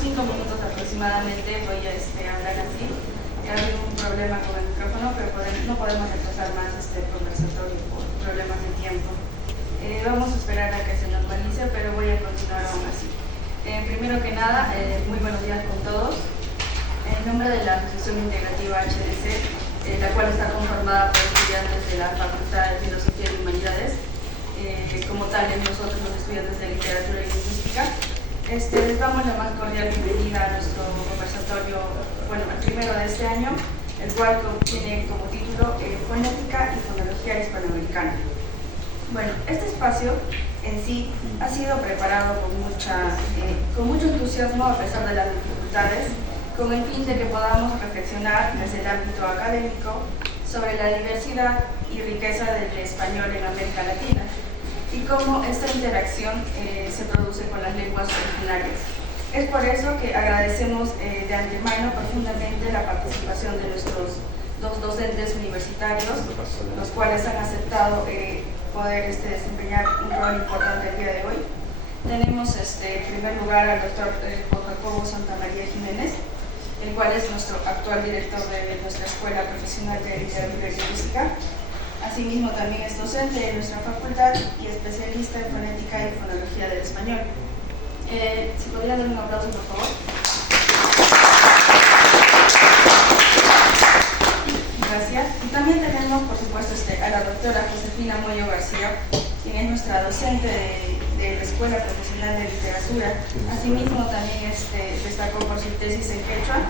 5 minutos aproximadamente voy a hablar así. Ha habido un problema con el micrófono, pero no podemos retrasar más este conversatorio por problemas de tiempo. Vamos a esperar a que se normalice, pero voy a continuar aún así. Primero que nada, muy buenos días con todos. En nombre de la Asociación Integrativa HDC, la cual está conformada por estudiantes de la Facultad de Filosofía y Humanidades, como tales nosotros los estudiantes de Literatura y Lingüística, les damos la más cordial bienvenida a nuestro conversatorio, el primero de este año, el cual tiene como título Fonética y Fonología Hispanoamericana. Este espacio en sí ha sido preparado con mucho entusiasmo a pesar de las dificultades, con el fin de que podamos reflexionar desde el ámbito académico sobre la diversidad y riqueza del español en América Latina y cómo esta interacción se produce con las lenguas originarias. Es por eso que agradecemos de antemano profundamente la participación de nuestros dos docentes universitarios, los cuales han aceptado poder desempeñar un rol importante el día de hoy. Tenemos en primer lugar al doctor Juan Jacobo Santamaría Jiménez, el cual es nuestro actual director de nuestra Escuela Profesional de Literatura y Lingüística. Asimismo, también es docente de nuestra facultad y especialista en fonética y fonología del español. Si podría dar un aplauso, por favor. Gracias. Y también tenemos, por supuesto, a la doctora Josefina Moyo García, quien es nuestra docente de la Escuela Profesional de Literatura. Asimismo, también destacó por su tesis en quechua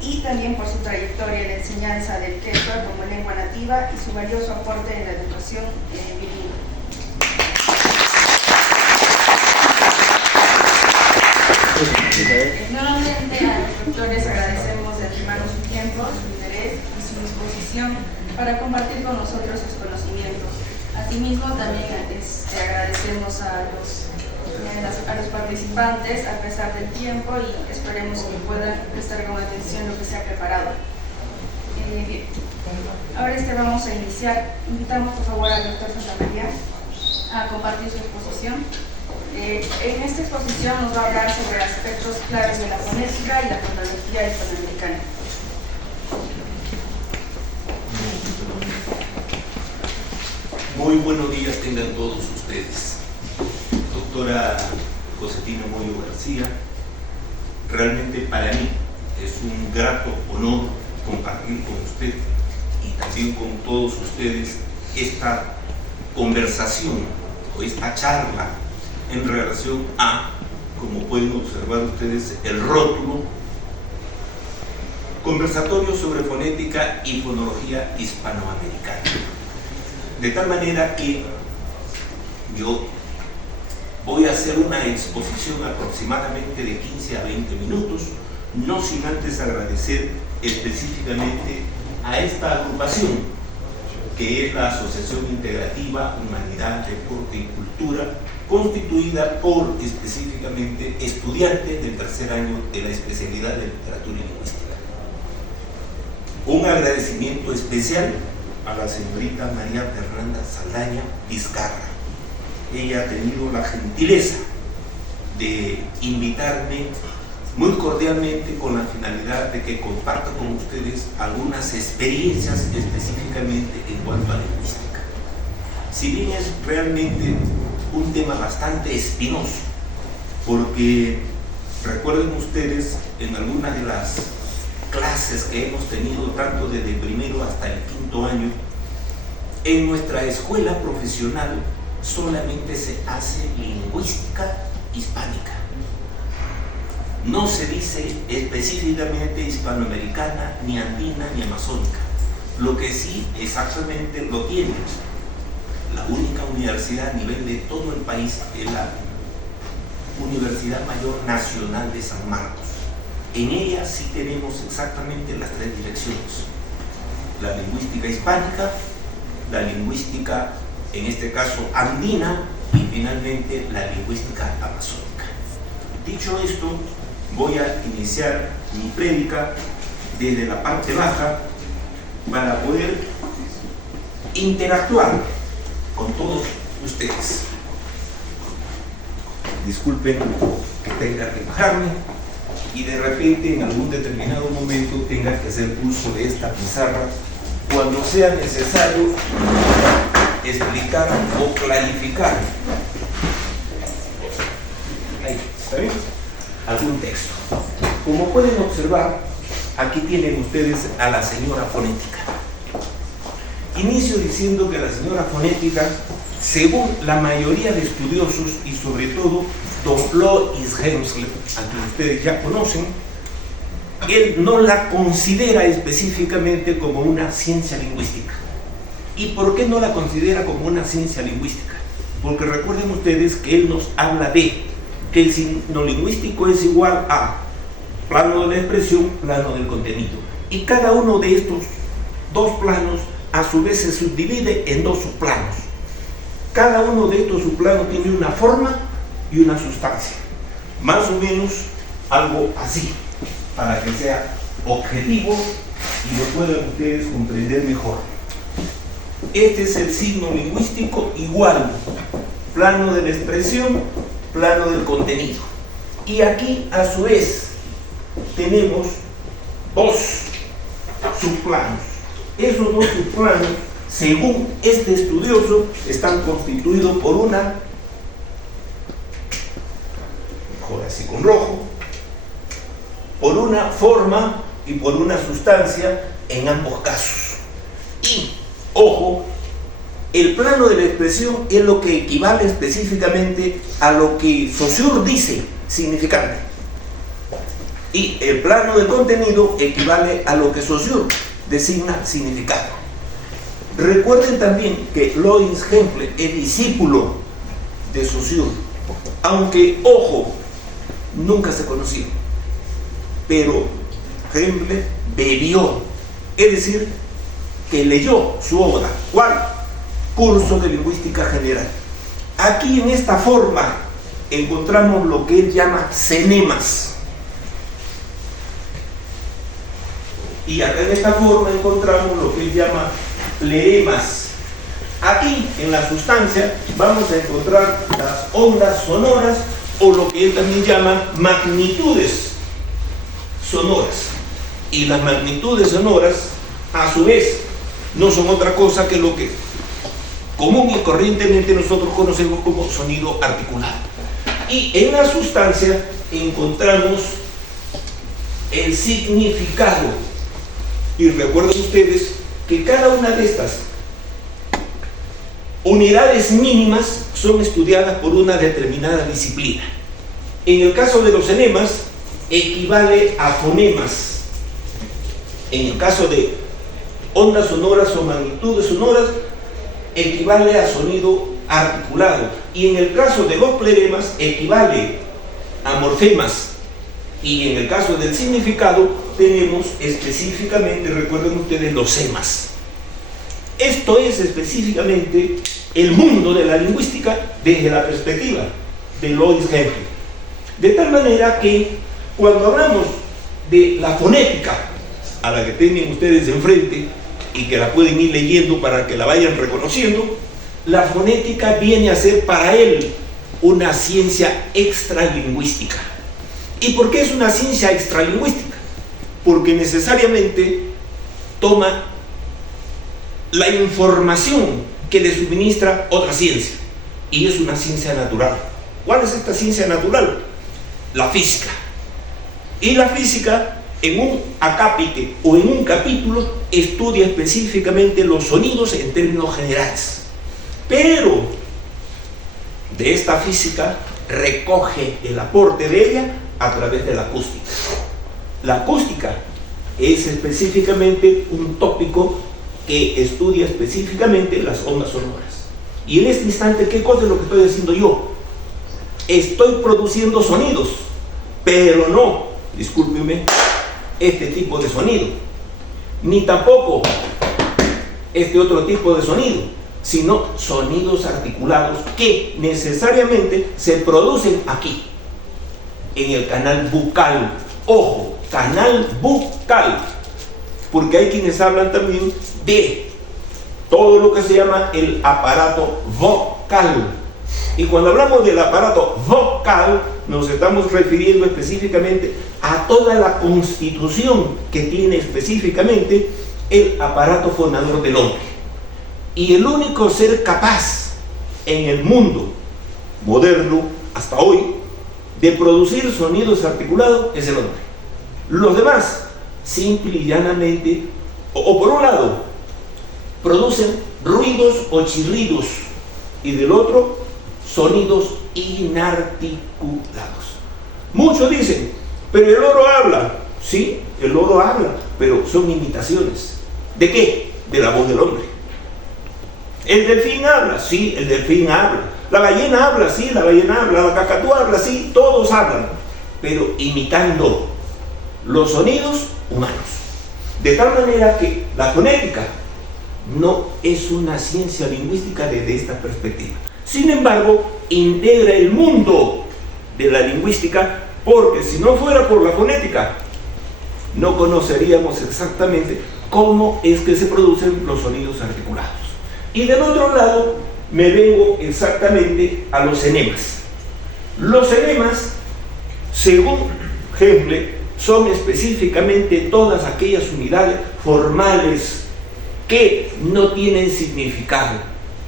y también por su trayectoria en la enseñanza del quechua como lengua nativa y su valioso aporte en la educación bilingüe. Nuevamente a los doctores agradecemos de antemano su tiempo, su interés y su disposición para compartir con nosotros sus conocimientos. Asimismo, también agradecemos a los participantes a pesar del tiempo y esperemos que puedan prestar con atención lo que se ha preparado. Bien. Ahora vamos a iniciar. Invitamos por favor al doctor Santamaría a compartir su exposición. En esta exposición nos va a hablar sobre aspectos claves de la fonética y la fonología hispanoamericana. Muy buenos días tengan todos ustedes. Doctora Josefina Moyo García, realmente para mí es un grato honor compartir con usted y también con todos ustedes esta conversación o esta charla en relación a, como pueden observar ustedes, el rótulo Conversatorio sobre fonética y fonología hispanoamericana. De tal manera que yo voy a hacer una exposición aproximadamente de 15 a 20 minutos, no sin antes agradecer específicamente a esta agrupación, que es la Asociación Integrativa Humanidad, Deporte y Cultura, constituida por específicamente estudiantes del tercer año de la especialidad de Literatura y Lingüística. Un agradecimiento especial a la señorita María Fernanda Saldaña Vizcarra. Ella ha tenido la gentileza de invitarme muy cordialmente con la finalidad de que comparta con ustedes algunas experiencias específicamente en cuanto a lingüística. Si bien es realmente un tema bastante espinoso, porque recuerden ustedes en algunas de las clases que hemos tenido tanto desde primero hasta el quinto año, en nuestra escuela profesional solamente se hace lingüística hispánica. No se dice específicamente hispanoamericana, ni andina, ni amazónica. Lo que sí exactamente lo tiene la única universidad a nivel de todo el país es la Universidad Mayor Nacional de San Marcos. En ella sí tenemos exactamente las tres direcciones: la lingüística hispánica, la lingüística, en este caso, andina, y finalmente la lingüística amazónica. Dicho esto, voy a iniciar mi prédica desde la parte baja para poder interactuar con todos ustedes. Disculpen que tenga que bajarme, y de repente en algún determinado momento tenga que hacer uso de esta pizarra cuando sea necesario explicar o clarificar ¿está bien? Algún texto. Como pueden observar, aquí tienen ustedes a la señora fonética. Inicio diciendo que la señora fonética, según la mayoría de estudiosos y sobre todo don Lois Hensler, a quien ustedes ya conocen, él no la considera específicamente como una ciencia lingüística. ¿Y por qué no la considera como una ciencia lingüística? Porque recuerden ustedes que él nos habla de que el signo lingüístico es igual a plano de la expresión, plano del contenido. Y cada uno de estos dos planos a su vez se subdivide en dos subplanos. Cada uno de estos subplanos tiene una forma y una sustancia. Más o menos algo así, para que sea objetivo y lo puedan ustedes comprender mejor. Este es el signo lingüístico igual, plano de la expresión, plano del contenido. Y aquí a su vez tenemos dos subplanos. Esos dos subplanos, según este estudioso, están constituidos por una, mejor así con rojo, por una forma y por una sustancia en ambos casos. Y, ojo, el plano de la expresión es lo que equivale específicamente a lo que Saussure dice significante. Y el plano del contenido equivale a lo que Saussure designa significado. Recuerden también que Lois Hensler es discípulo de Saussure, aunque, ojo, nunca se conocieron, pero Hensler bebió, es decir, que leyó su obra. ¿Cuál? Curso de Lingüística General. Aquí en esta forma encontramos lo que él llama cenemas. Y acá en esta forma encontramos lo que él llama pleremas. Aquí en la sustancia vamos a encontrar las ondas sonoras o lo que él también llama magnitudes sonoras. Y las magnitudes sonoras, a su vez, no son otra cosa que lo que común y corrientemente nosotros conocemos como sonido articulado. Y en la sustancia encontramos el significado. Y recuerden ustedes que cada una de estas unidades mínimas son estudiadas por una determinada disciplina. En el caso de los enemas, equivale a fonemas. En el caso de ondas sonoras o magnitudes sonoras, equivale a sonido articulado. Y en el caso de los pleremas, equivale a morfemas. Y en el caso del significado, tenemos específicamente, recuerden ustedes, los semas. Esto es específicamente el mundo de la lingüística desde la perspectiva de Lois Hensler. De tal manera que cuando hablamos de la fonética, a la que tienen ustedes enfrente y que la pueden ir leyendo para que la vayan reconociendo, la fonética viene a ser para él una ciencia extralingüística. ¿Y por qué es una ciencia extralingüística? Porque necesariamente toma la información que le suministra otra ciencia, y es una ciencia natural. ¿Cuál es esta ciencia natural? La física. Y la física, en un acápite o en un capítulo, estudia específicamente los sonidos en términos generales. Pero de esta física recoge el aporte de ella a través de la acústica. La acústica es específicamente un tópico que estudia específicamente las ondas sonoras. Y en este instante, ¿qué cosa es lo que estoy haciendo yo? Estoy produciendo sonidos, pero no, discúlpeme, este tipo de sonido, ni tampoco este otro tipo de sonido, sino sonidos articulados que necesariamente se producen aquí, en el canal bucal. Ojo, canal bucal, porque hay quienes hablan también de todo lo que se llama el aparato vocal. Y cuando hablamos del aparato vocal, nos estamos refiriendo específicamente a toda la constitución que tiene específicamente el aparato fonador del hombre. Y el único ser capaz en el mundo moderno, hasta hoy, de producir sonidos articulados es el hombre. Los demás, simple y llanamente, o por un lado, producen ruidos o chirridos, y del otro, sonidos inarticulados. Muchos dicen, pero el loro habla. Sí, el loro habla, pero son imitaciones. ¿De qué? De la voz del hombre. El delfín habla, sí, el delfín habla. La ballena habla, sí, la ballena habla. La cacatúa habla, sí, todos hablan, pero imitando los sonidos humanos. De tal manera que la fonética no es una ciencia lingüística desde esta perspectiva. Sin embargo, integra el mundo de la lingüística, porque si no fuera por la fonética, no conoceríamos exactamente cómo es que se producen los sonidos articulados. Y del otro lado, me vengo exactamente a los enemas. Los enemas, según Hempel, son específicamente todas aquellas unidades formales que no tienen significado,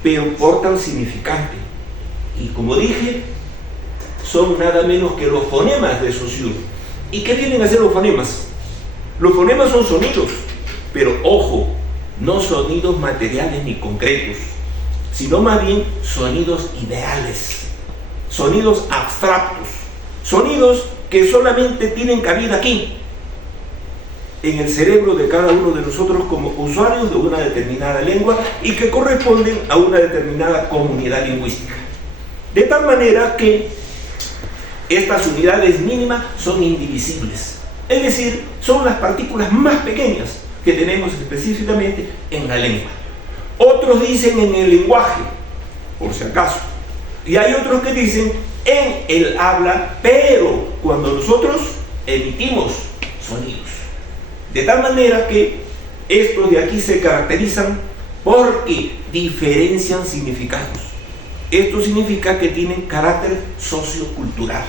pero portan significante. Y como dije, son nada menos que los fonemas de Saussure. ¿Y qué vienen a ser los fonemas? Los fonemas son sonidos, pero ojo, no sonidos materiales ni concretos, sino más bien sonidos ideales, sonidos abstractos, sonidos que solamente tienen cabida aquí, en el cerebro de cada uno de nosotros como usuarios de una determinada lengua y que corresponden a una determinada comunidad lingüística. De tal manera que estas unidades mínimas son indivisibles, es decir, son las partículas más pequeñas que tenemos específicamente en la lengua. Otros dicen en el lenguaje, por si acaso, y hay otros que dicen en el habla, pero cuando nosotros emitimos sonidos. De tal manera que estos de aquí se caracterizan porque diferencian significados. Esto significa que tienen carácter sociocultural.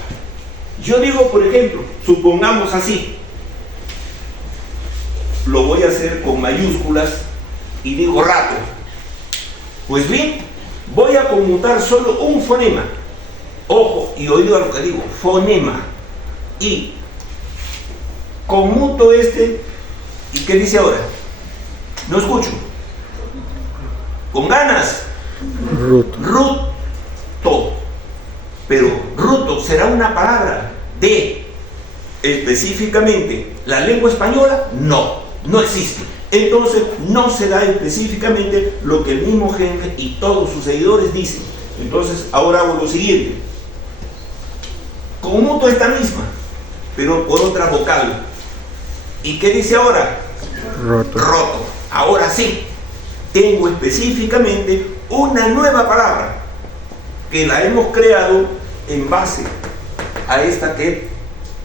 Yo digo, por ejemplo, supongamos así, lo voy a hacer con mayúsculas y digo rato. Pues bien, voy a conmutar solo un fonema. Ojo, y oído a lo que digo, fonema. Y conmuto este, ¿y qué dice ahora? No escucho. Con ganas. Ruto. Pero ruto será una palabra de específicamente la lengua española. No existe. Entonces no se da específicamente lo que el mismo Hempel y todos sus seguidores dicen. Entonces ahora hago lo siguiente. Conmuto esta misma, pero por otra vocal. ¿Y qué dice ahora? Roto. Ahora sí, tengo específicamente una nueva palabra que la hemos creado en base a esta que he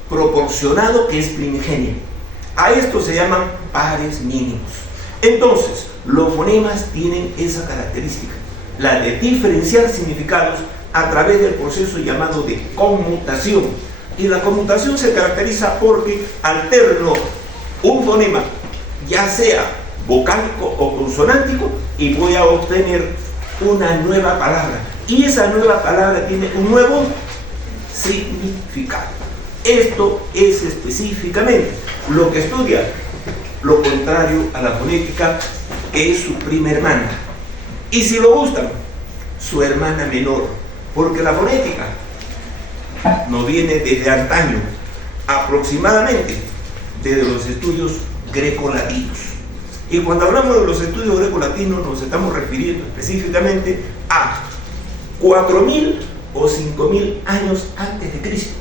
proporcionado, que es primigenia. A esto se llaman pares mínimos. Entonces, los fonemas tienen esa característica, la de diferenciar significados a través del proceso llamado de conmutación. Y la conmutación se caracteriza porque alterno un fonema, ya sea vocálico o consonántico, y voy a obtener una nueva palabra. Y esa nueva palabra tiene un nuevo significado. Esto es específicamente lo que estudia lo contrario a la fonética, que es su prima hermana. Y si lo gustan, su hermana menor. Porque la fonética no viene desde antaño, aproximadamente desde los estudios grecolatinos. Y cuando hablamos de los estudios grecolatinos nos estamos refiriendo específicamente a 4.000 o 5.000 años antes de Cristo,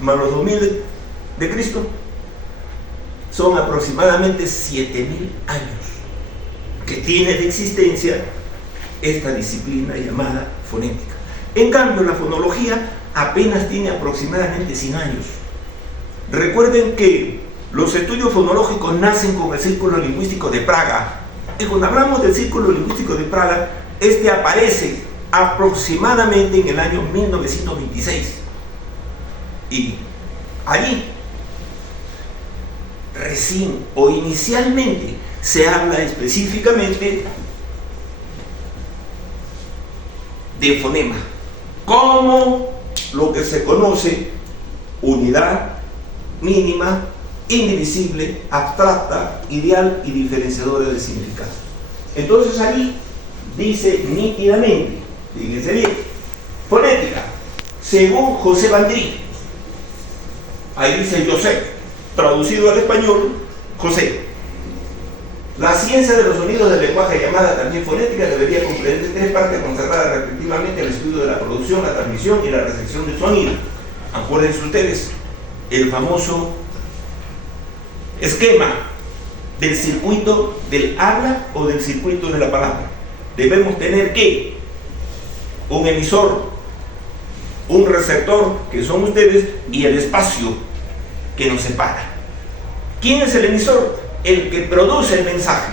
más los 2.000 de Cristo, son aproximadamente 7.000 años que tiene de existencia esta disciplina llamada fonética. En cambio, la fonología apenas tiene aproximadamente 100 años. Recuerden que los estudios fonológicos nacen con el Círculo Lingüístico de Praga. Y cuando hablamos del Círculo Lingüístico de Praga, este aparece aproximadamente en el año 1926. Y allí, recién o inicialmente, se habla específicamente de fonema, como lo que se conoce unidad mínima, indivisible, abstracta, ideal y diferenciadora de significado. Entonces allí dice nítidamente, fíjense bien, fonética, según José Bandrí, ahí dice José, traducido al español, José. La ciencia de los sonidos del lenguaje, llamada también fonética, debería comprender tres partes consagradas respectivamente al estudio de la producción, la transmisión y la recepción del sonido. Acuérdense ustedes, el famoso esquema del circuito del habla o del circuito de la palabra. Debemos tener que un emisor, un receptor, que son ustedes, y el espacio que nos separa. ¿Quién es el emisor? El que produce el mensaje.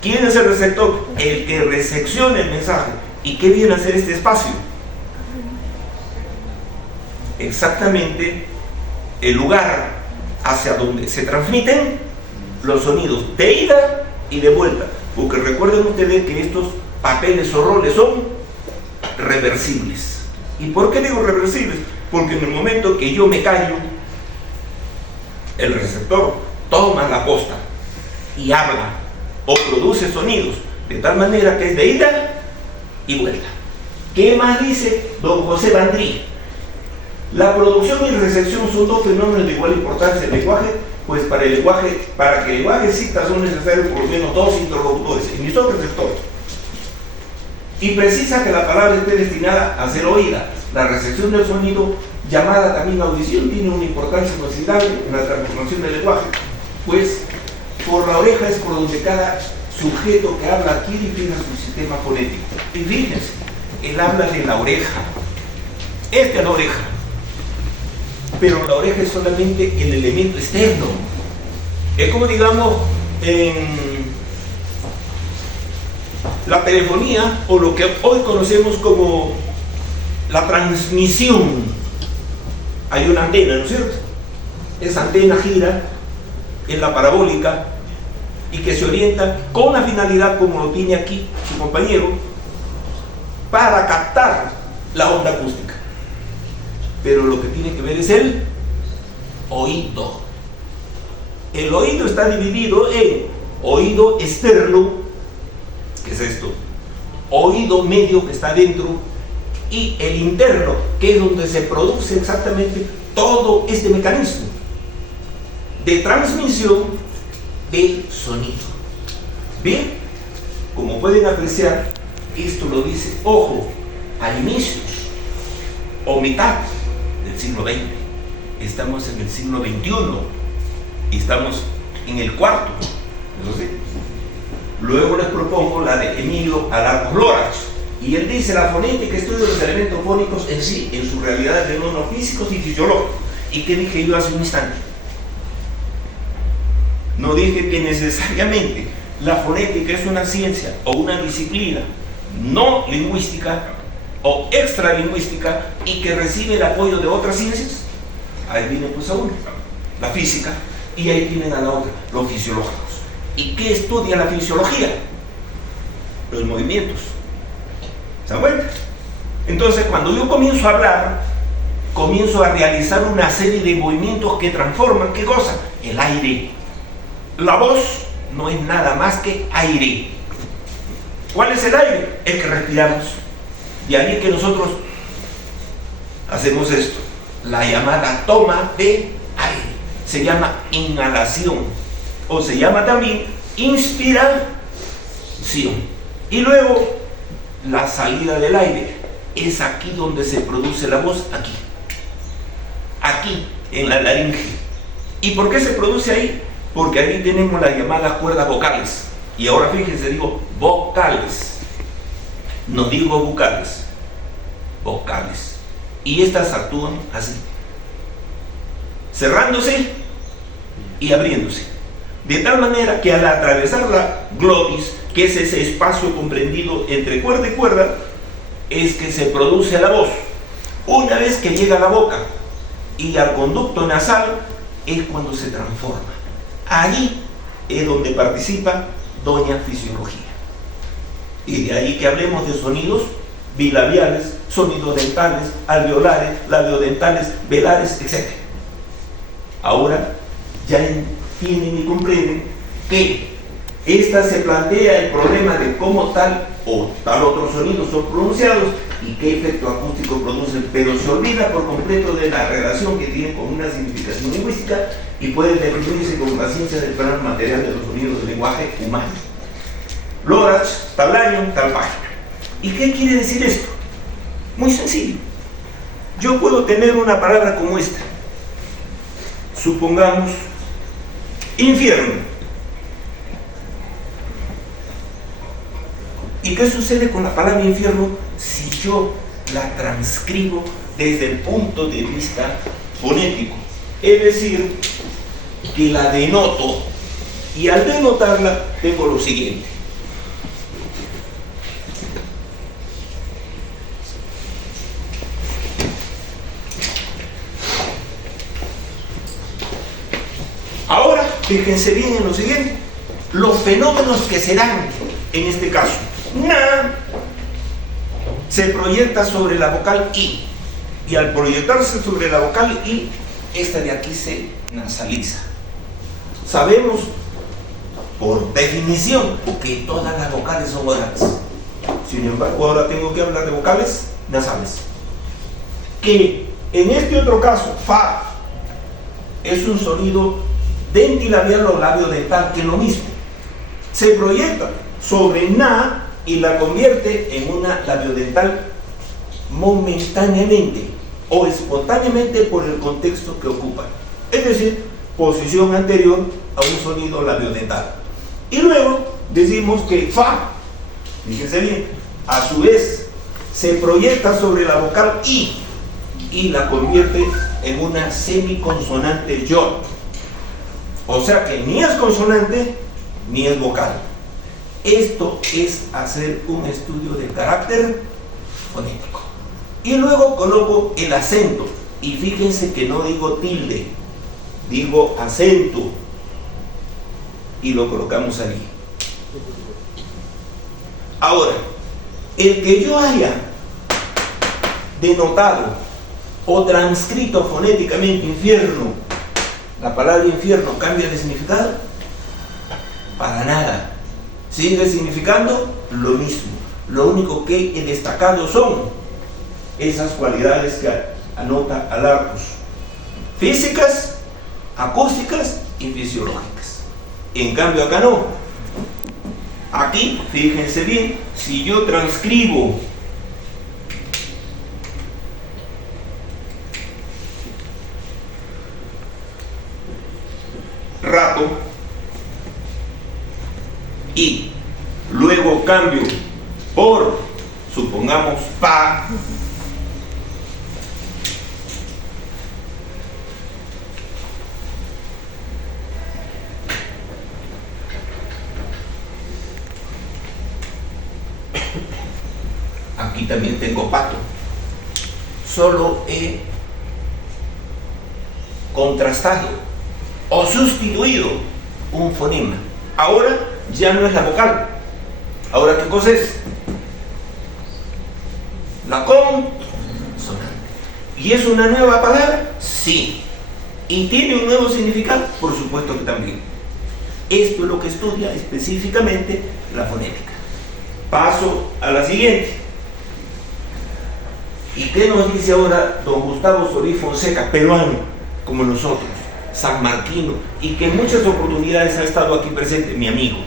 ¿Quién es el receptor? El que recepciona el mensaje. ¿Y qué viene a hacer este espacio? Exactamente el lugar hacia donde se transmiten los sonidos de ida y de vuelta. Porque recuerden ustedes que estos papeles o roles son reversibles. ¿Y por qué digo reversibles? Porque en el momento que yo me callo, el receptor toma la posta y habla o produce sonidos de tal manera que es de ida y vuelta. ¿Qué más dice don José Bandrí? La producción y recepción son dos fenómenos de igual importancia en el lenguaje, pues para que el lenguaje exista son necesarios por lo menos dos interlocutores, emisor y receptor. Y precisa que la palabra esté destinada a ser oída. La recepción del sonido, llamada también audición, tiene una importancia considerable en la transformación del lenguaje, pues por la oreja es por donde cada sujeto que habla adquiere y fija su sistema fonético. Y fíjense, él habla de la oreja. Esta es la oreja. Pero la oreja es solamente el elemento externo. Es como, digamos, en la telefonía, o lo que hoy conocemos como la transmisión. Hay una antena, ¿no es cierto? Esa antena gira en la parabólica y que se orienta con la finalidad, como lo tiene aquí su compañero, para captar la onda acústica. Pero lo que tiene que ver es el oído. El oído está dividido en oído externo, que es esto, oído medio, que está dentro, y el interno, que es donde se produce exactamente todo este mecanismo de transmisión del sonido. Bien, como pueden apreciar, esto lo dice, ojo, a inicios o mitad del siglo XX. Estamos en el siglo XXI y estamos en el cuarto. Entonces, luego les propongo la de Emilio Alarcos Loras, y él dice: la fonética estudia los elementos fónicos en sí, en su realidad de fenómenos físicos y fisiológicos. ¿Y qué dije yo hace un instante? No dije que necesariamente la fonética es una ciencia o una disciplina no lingüística o extralingüística y que recibe el apoyo de otras ciencias. Ahí viene pues a una, la física, y ahí tienen a la otra, los fisiológicos. ¿Y qué estudia la fisiología? Los movimientos. ¿Se dan cuenta? Entonces, cuando yo comienzo a hablar, comienzo a realizar una serie de movimientos que transforman, ¿qué cosa? El aire. La voz no es nada más que aire. ¿Cuál es el aire? El que respiramos. Y ahí es que nosotros hacemos esto, la llamada toma de aire. Se llama inhalación, o se llama también inspiración. Y luego la salida del aire es aquí donde se produce la voz, aquí en la laringe. ¿Y por qué se produce ahí? Porque ahí tenemos las llamadas cuerdas vocales. Y ahora fíjense, digo vocales, no digo vocales, vocales. Y estas actúan así, cerrándose y abriéndose, de tal manera que al atravesar la glottis, que es ese espacio comprendido entre cuerda y cuerda, es que se produce la voz. Una vez que llega a la boca, y al conducto nasal es cuando se transforma. Allí es donde participa doña fisiología. Y de ahí que hablemos de sonidos bilabiales, sonidos dentales, alveolares, labiodentales, velares, etc. Ahora ya entienden y comprenden que esta se plantea el problema de cómo tal o tal otro sonido son pronunciados y qué efecto acústico producen, pero se olvida por completo de la relación que tienen con una significación lingüística y puede definirse como la ciencia del plano material de los sonidos del lenguaje humano. Lorach, tal año, tal página. ¿Y qué quiere decir esto? Muy sencillo. Yo puedo tener una palabra como esta. Supongamos infierno. ¿Y qué sucede con la palabra infierno si yo la transcribo desde el punto de vista fonético? Es decir, que la denoto, y al denotarla tengo lo siguiente. Ahora, fíjense bien en lo siguiente, los fenómenos que se dan en este caso. Na se proyecta sobre la vocal I, y al proyectarse sobre la vocal I, esta de aquí se nasaliza. Sabemos por definición que todas las vocales son orales. Sin embargo, ahora tengo que hablar de vocales nasales. Que en este otro caso, fa es un sonido dentilabial o labiodental, que es lo mismo. Se proyecta sobre na y la convierte en una labiodental momentáneamente o espontáneamente por el contexto que ocupa. Es decir, posición anterior a un sonido labiodental. Y luego decimos que fa, fíjense bien, a su vez se proyecta sobre la vocal I y la convierte en una semiconsonante yo. O sea que ni es consonante ni es vocal. Esto es hacer un estudio de carácter fonético. Y luego coloco el acento. Y fíjense que no digo tilde, digo acento. Y lo colocamos ahí. Ahora, el que yo haya denotado o transcrito fonéticamente infierno, la palabra infierno cambia de significado, para nada. Sigue significando lo mismo. Lo único que he destacado son esas cualidades que anota Alarcos: físicas, acústicas y fisiológicas. En cambio acá no. Aquí, fíjense bien, si yo transcribo rato y luego cambio por, supongamos, pa, aquí también tengo pato. Solo he contrastado o sustituido un fonema. Ahora ya no es la vocal. Ahora, ¿qué cosa es? La consonante. ¿Y es una nueva palabra? Sí. ¿Y tiene un nuevo significado? Por supuesto que también. Esto es lo que estudia específicamente la fonética. Paso a la siguiente. ¿Y qué nos dice ahora don Gustavo Solís Fonseca, peruano, como nosotros, sanmarquino, y que en muchas oportunidades ha estado aquí presente, mi amigo?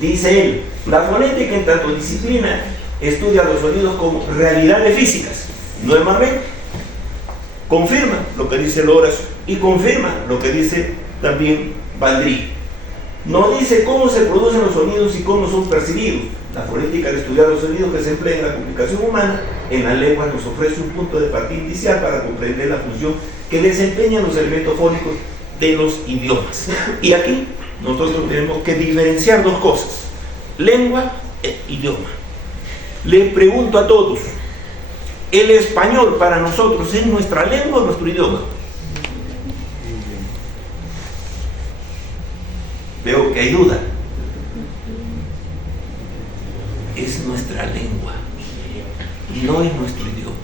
Dice él: la fonética en tanto disciplina estudia los sonidos como realidades físicas, nuevamente confirma lo que dice Lorach y confirma lo que dice también Baldry. No dice cómo se producen los sonidos y cómo son percibidos. La fonética al estudiar los sonidos que se emplean en la comunicación humana en la lengua nos ofrece un punto de partida inicial para comprender la función que desempeñan los elementos fónicos de los idiomas. Y aquí nosotros tenemos que diferenciar dos cosas: lengua e idioma. Les pregunto a todos, El español para nosotros es nuestra lengua, nuestro idioma. Veo que ayuda. Es nuestra lengua, no es nuestro idioma.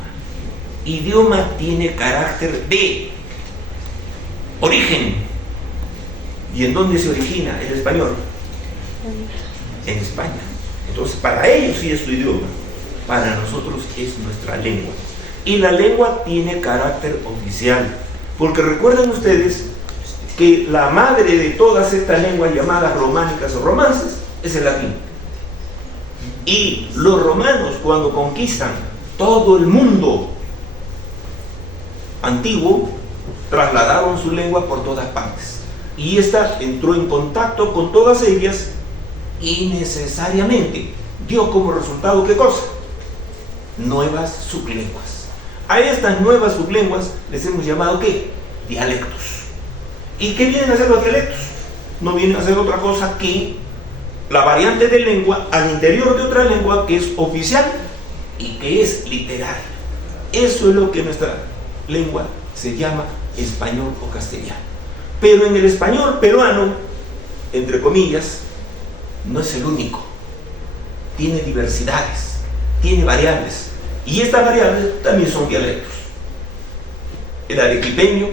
Idioma tiene carácter de origen. ¿Y en dónde se origina el español? En España. Entonces, para ellos sí es su idioma, para nosotros es nuestra lengua. Y la lengua tiene carácter oficial, porque recuerden ustedes que la madre de todas estas lenguas llamadas románicas o romances es el latín. Y los romanos, cuando conquistan todo el mundo antiguo, trasladaron su lengua por todas partes. Y esta entró en contacto con todas ellas y necesariamente dio como resultado, ¿qué cosa? Nuevas sublenguas. A estas nuevas sublenguas les hemos llamado, ¿qué? Dialectos. ¿Y qué vienen a hacer los dialectos? No vienen a hacer otra cosa que la variante de lengua al interior de otra lengua que es oficial y que es literaria. Eso es lo que nuestra lengua se llama español o castellano. Pero en el español peruano, entre comillas, no es el único. Tiene diversidades, tiene variables. Y estas variables también son dialectos. El arequipeño,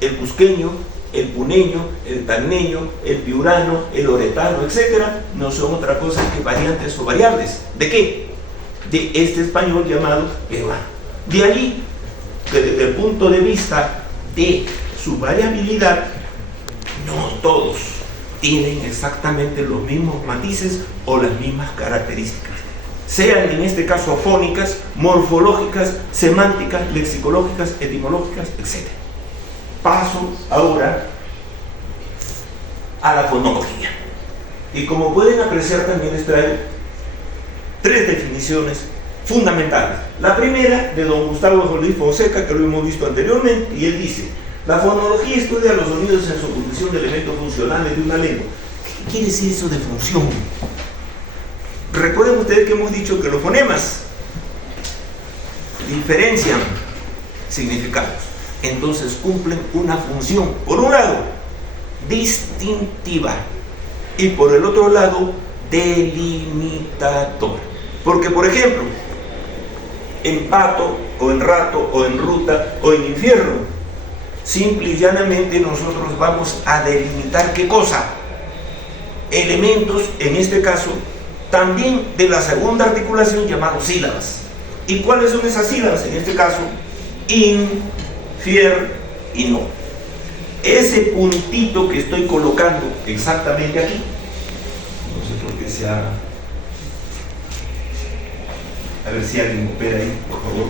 el cusqueño, el puneño, el tacneño, el piurano, el oretano, etcétera, no son otra cosa que variantes o variables. ¿De qué? De este español llamado peruano. De allí que desde el punto de vista de su variabilidad, no todos tienen exactamente los mismos matices o las mismas características, sean en este caso fónicas, morfológicas, semánticas, lexicológicas, etimológicas, etc. Paso ahora a la fonología. Y como pueden apreciar, también les traigo tres definiciones fundamentales. La primera de don Gustavo Luis Fonseca, que lo hemos visto anteriormente, y él dice: la fonología estudia los sonidos en su condición de elementos funcionales de una lengua. ¿Qué quiere decir eso de función? Recuerden ustedes que hemos dicho que los fonemas diferencian significados, entonces cumplen una función, por un lado distintiva y por el otro lado delimitadora. Porque, por ejemplo, en pato o en rato o en ruta o en infierno, simple y llanamente nosotros vamos a delimitar ¿qué cosa? Elementos, en este caso también de la segunda articulación, llamados sílabas. ¿Y cuáles son esas sílabas? En este caso, in, fier y no. Ese puntito que estoy colocando exactamente aquí, no sé por qué se haga. A ver si alguien opera ahí, por favor.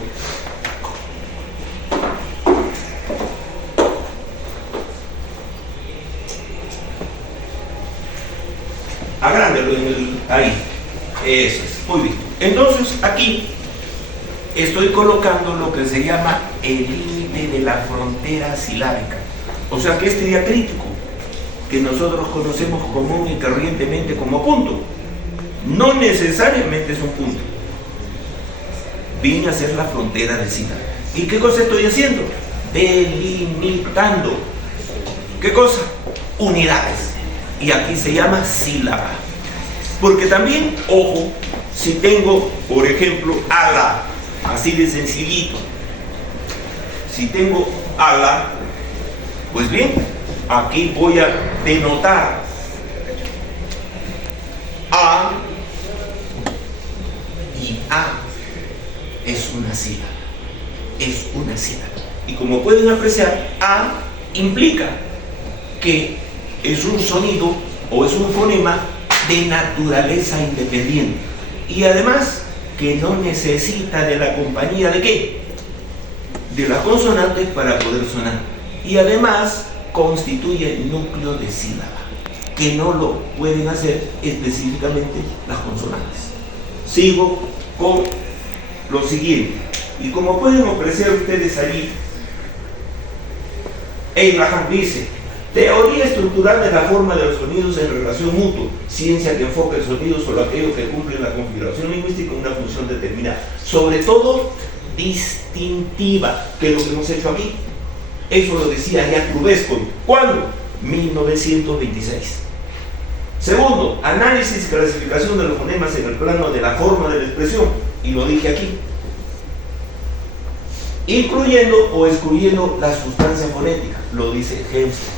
Agrándelo ahí. Eso es, muy bien. Entonces aquí estoy colocando lo que se llama el límite de la frontera silábica. O sea que este diacrítico que nosotros conocemos común y corrientemente como punto, no necesariamente es un punto. Viene a ser la frontera de sílaba. ¿Y qué cosa estoy haciendo? Delimitando. ¿Qué cosa? Unidades. Y aquí se llama sílaba. Porque también, ojo, si tengo, por ejemplo, ala, así de sencillito. Si tengo ala, pues bien, aquí voy a denotar a y a. Es una sílaba. Es una sílaba. Y como pueden apreciar, a implica que es un sonido o es un fonema de naturaleza independiente. Y además que no necesita de la compañía de ¿qué? De las consonantes para poder sonar. Y además constituye núcleo de sílaba, que no lo pueden hacer específicamente las consonantes. Sigo con lo siguiente. Y como pueden apreciar ustedes allí, Abraham dice: teoría estructural de la forma de los sonidos en relación mutua, ciencia que enfoca el sonido sobre aquello que cumple la configuración lingüística una función determinada. Sobre todo distintiva, que es lo que hemos hecho aquí. Eso lo decía Jan Rubesco. ¿Cuándo? 1926. Segundo, análisis y clasificación de los fonemas en el plano de la forma de la expresión, y lo dije aquí, incluyendo o excluyendo la sustancia fonética, lo dice Hempstead.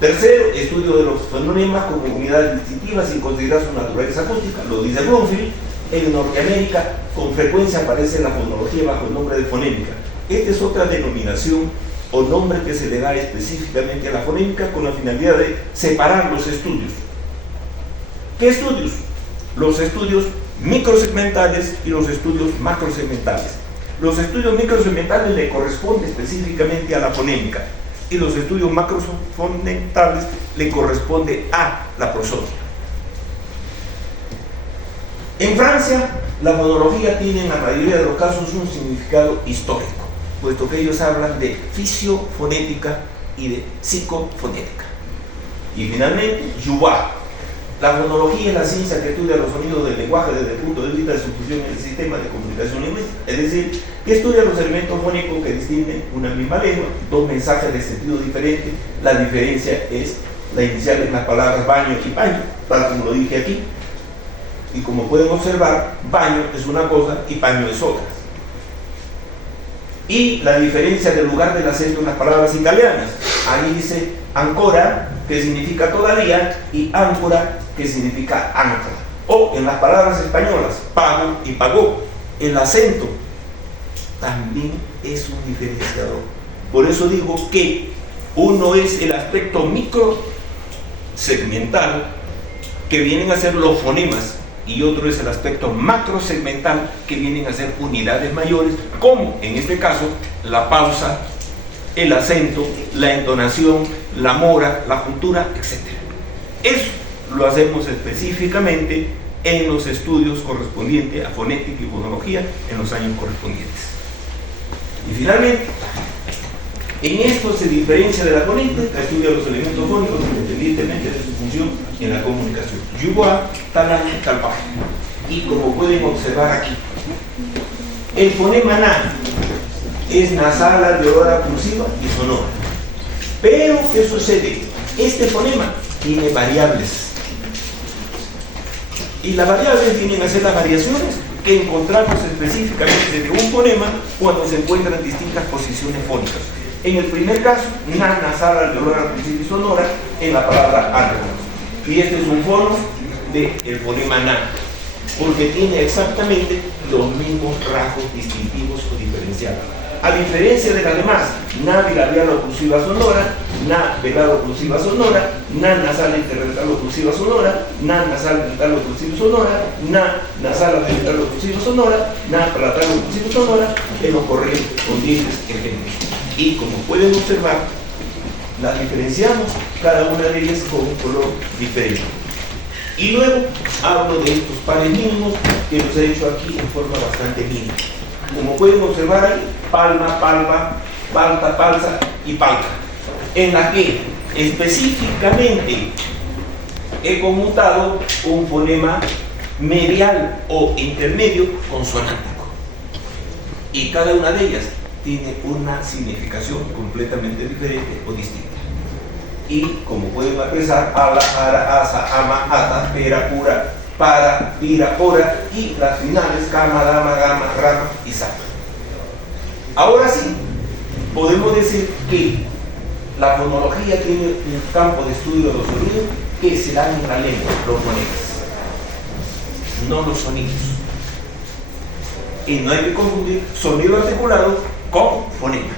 Tercero, estudio de los fonemas como unidades distintivas sin considerar su naturaleza acústica, lo dice Bromfield. En Norteamérica con frecuencia aparece la fonología bajo el nombre de fonémica. Esta es otra denominación o nombre que se le da específicamente a la fonémica con la finalidad de separar los estudios. ¿Qué estudios? Los estudios microsegmentales y los estudios macrosegmentales. Los estudios microsegmentales le corresponden específicamente a la fonémica y los estudios macrosegmentales le corresponde a la prosódia. En Francia, la fonología tiene en la mayoría de los casos un significado histórico, puesto que ellos hablan de fisiofonética y de psicofonética. Y finalmente, Joubert. La fonología es la ciencia que estudia los sonidos del lenguaje desde el punto de vista de su función en el sistema de comunicación lingüística, es decir, que estudia los elementos fónicos que distinguen una misma lengua, dos mensajes de sentido diferente. La diferencia es la inicial en las palabras baño y paño, tal como lo dije aquí. Y como pueden observar, baño es una cosa y paño es otra. Y la diferencia del lugar del acento en las palabras italianas. Ahí dice ancora, que significa todavía, y áncora, que significa ancla. O en las palabras españolas, pago y pagó. El acento también es un diferenciador. Por eso digo que uno es el aspecto microsegmental, que vienen a ser los fonemas, y otro es el aspecto macrosegmental, que vienen a ser unidades mayores, como en este caso la pausa, el acento, la entonación, la mora, la juntura, etc. Eso lo hacemos específicamente en los estudios correspondientes a fonética y fonología en los años correspondientes. Y finalmente, en esto se diferencia de la fonética, que estudia los elementos fónicos independientemente de su función en la comunicación. Joubert, tal año, tal página. Y como pueden observar aquí, el fonema na es nasal, alveolar, oclusiva y sonora. Pero, ¿qué sucede? Este fonema tiene variables. Y las variables vienen a ser las variaciones que encontramos específicamente de un fonema cuando se encuentran en distintas posiciones fónicas. En el primer caso, na, nasal, alveolar, oclusiva y sonora en la palabra alveolar. Y este es un fono del fonema na, porque tiene exactamente los mismos rasgos distintivos o diferenciados. A diferencia de las demás, na bilabial oclusiva sonora, na velar oclusiva sonora, na nasal interdental oclusiva sonora, na nasal dental oclusiva sonora, na nasal dental oclusiva sonora, na palatal oclusiva sonora, en los correspondientes ejemplos. Y como pueden observar, las diferenciamos cada una de ellas con un color diferente. Y luego hablo de estos pares mínimos que los he hecho aquí en forma bastante mínima. Como pueden observar ahí, palma, palpa, palta, palza y palca, en la que específicamente he conmutado un fonema medial o intermedio consonántico. Y cada una de ellas tiene una significación completamente diferente o distinta. Y como pueden apreciar, ala, ara, asa, ama, ata, pera, pura, para, tira, ora, y las finales, kama, dama, gama, rama y sapa. Ahora sí, podemos decir que la fonología tiene un campo de estudio de los sonidos que se dan en la lengua, los fonemas, no los sonidos. Y no hay que confundir sonido articulado con fonema.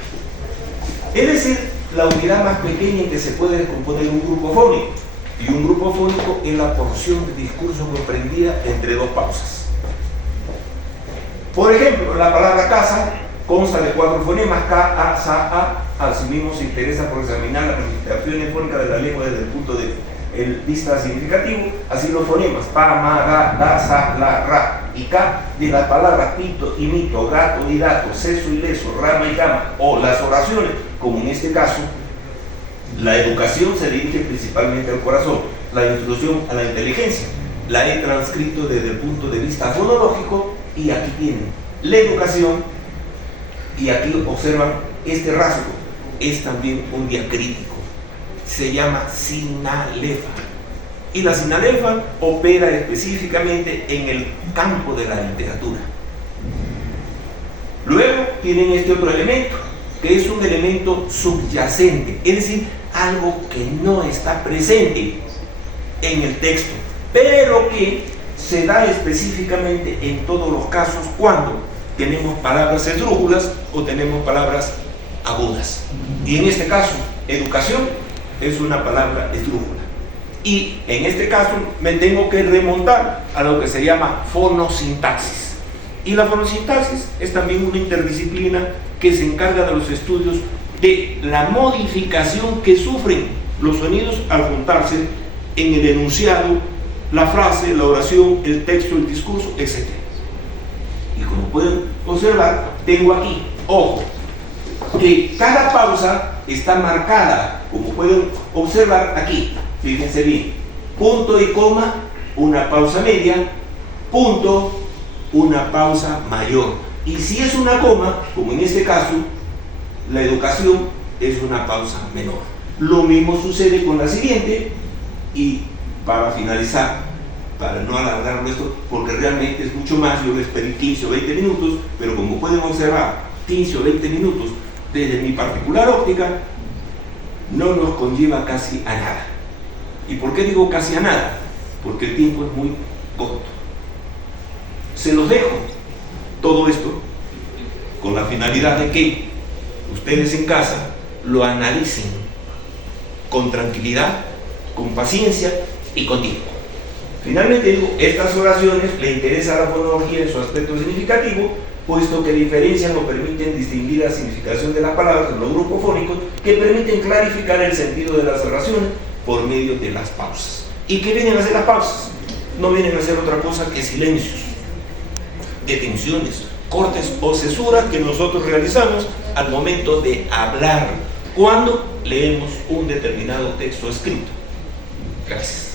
Es decir, la unidad más pequeña en que se puede descomponer un grupo fónico. Y un grupo fónico es la porción de discurso comprendida entre dos pausas. Por ejemplo, la palabra casa consta de 4 fonemas, K, A, Sa, A. Asimismo, se interesa por examinar las manifestaciones fónicas de la lengua desde el punto de vista significativo, así los fonemas Pa, Ma, Ga, Da, Sa, La, Ra y K de las palabras pito y mito, gato y dato, seso y leso, rama y gama, o las oraciones, como en este caso. La educación se dirige principalmente al corazón, la instrucción a la inteligencia. La he transcrito desde el punto de vista fonológico y aquí tienen la educación, Y aquí observan este rasgo, es también un diacrítico, se llama sinalefa. Y la sinalefa opera específicamente en el campo de la literatura. Luego tienen este otro elemento, que es un elemento subyacente, es decir, algo que no está presente en el texto, pero que se da específicamente en todos los casos cuando tenemos palabras esdrújulas o tenemos palabras agudas. Y en este caso, educación es una palabra esdrújula. Y en este caso me tengo que remontar a lo que se llama fonosintaxis. Y la fonosintaxis es también una interdisciplina que se encarga de los estudios de la modificación que sufren los sonidos al juntarse en el enunciado, la frase, la oración, el texto, el discurso, etc. Y como pueden observar, tengo aquí, ojo, que cada pausa está marcada, como pueden observar aquí, fíjense bien, punto y coma, una pausa media, punto, una pausa mayor. Y si es una coma, como en este caso, la educación es una pausa menor. Lo mismo sucede con la siguiente. Y para finalizar, para no alargarlo esto, porque realmente es mucho más, yo les pedí 15 o 20 minutos, pero como pueden observar, 15 o 20 minutos desde mi particular óptica no nos conlleva casi a nada. ¿Y por qué digo casi a nada? Porque el tiempo es muy corto. Se los dejo todo esto con la finalidad de que ustedes en casa lo analicen con tranquilidad, con paciencia y con tiempo. Finalmente digo, estas oraciones le interesa a la fonología en su aspecto significativo, puesto que diferencian o permiten distinguir la significación de las palabras en los grupos fónicos, que permiten clarificar el sentido de las oraciones por medio de las pausas. ¿Y qué vienen a hacer las pausas? No vienen a hacer otra cosa que silencios, detenciones, cortes o cesuras que nosotros realizamos al momento de hablar cuando leemos un determinado texto escrito. Gracias.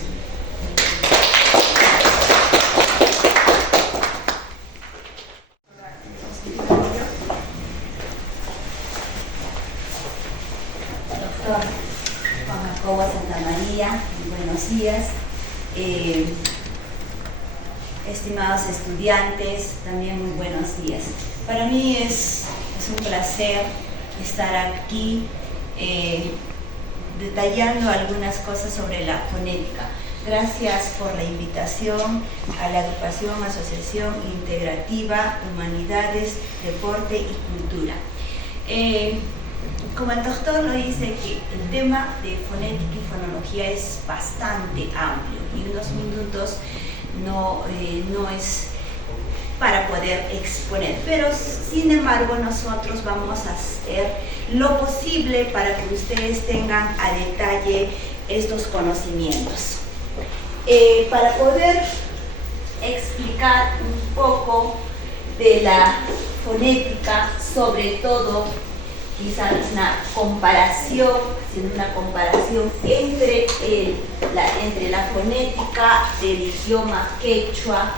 Doctor Juan Jacobo Santamaría, buenos días. Estimados estudiantes, también muy buenos días. Para mí es un placer estar aquí detallando algunas cosas sobre la fonética. Gracias por la invitación a la agrupación Asociación Integrativa Humanidades, Deporte y Cultura. Como el doctor lo dice, que el tema de fonética y fonología es bastante amplio y unos minutos no es para poder exponer, pero sin embargo nosotros vamos a hacer lo posible para que ustedes tengan a detalle estos conocimientos. Para poder explicar un poco de la fonética, sobre todo quizás una comparación, haciendo una comparación entre la fonética del idioma quechua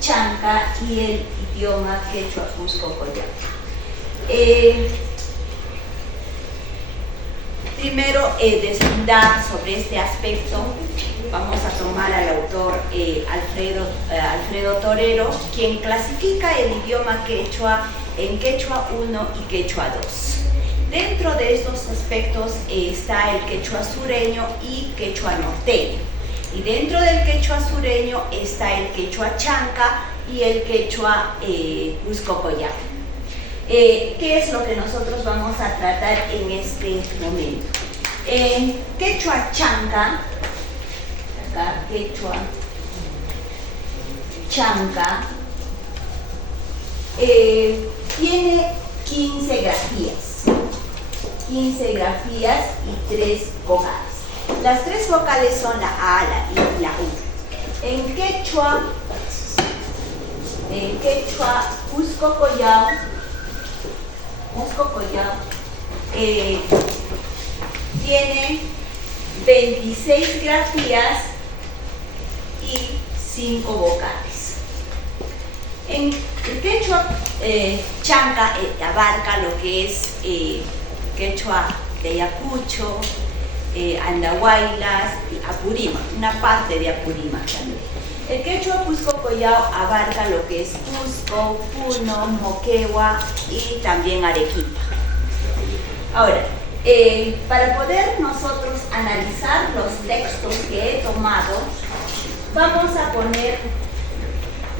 chanca y el idioma quechua cusco-coyaca. Primero, deslindar sobre este aspecto, vamos a tomar al autor Alfredo Torero, quien clasifica el idioma quechua en quechua 1 y quechua 2. Dentro de estos aspectos está el quechua sureño y quechua norteño. Y dentro del quechua sureño está el quechua chanca y el quechua cusco-coyaca. ¿Qué es lo que nosotros vamos a tratar en este momento? En quechua chanca, acá quechua chanca, tiene 15 grafías y 3 vocales. Las 3 vocales son la A, la I y la U. En quechua cusco-coyao tiene 26 grafías y 5 vocales. En El quechua chanca abarca lo que es quechua de Ayacucho, Andahuaylas y Apurímac, una parte de Apurímac también. El quechua Cusco Collao abarca lo que es Cusco, Puno, Moquegua y también Arequipa. Ahora, para poder nosotros analizar los textos que he tomado, vamos a poner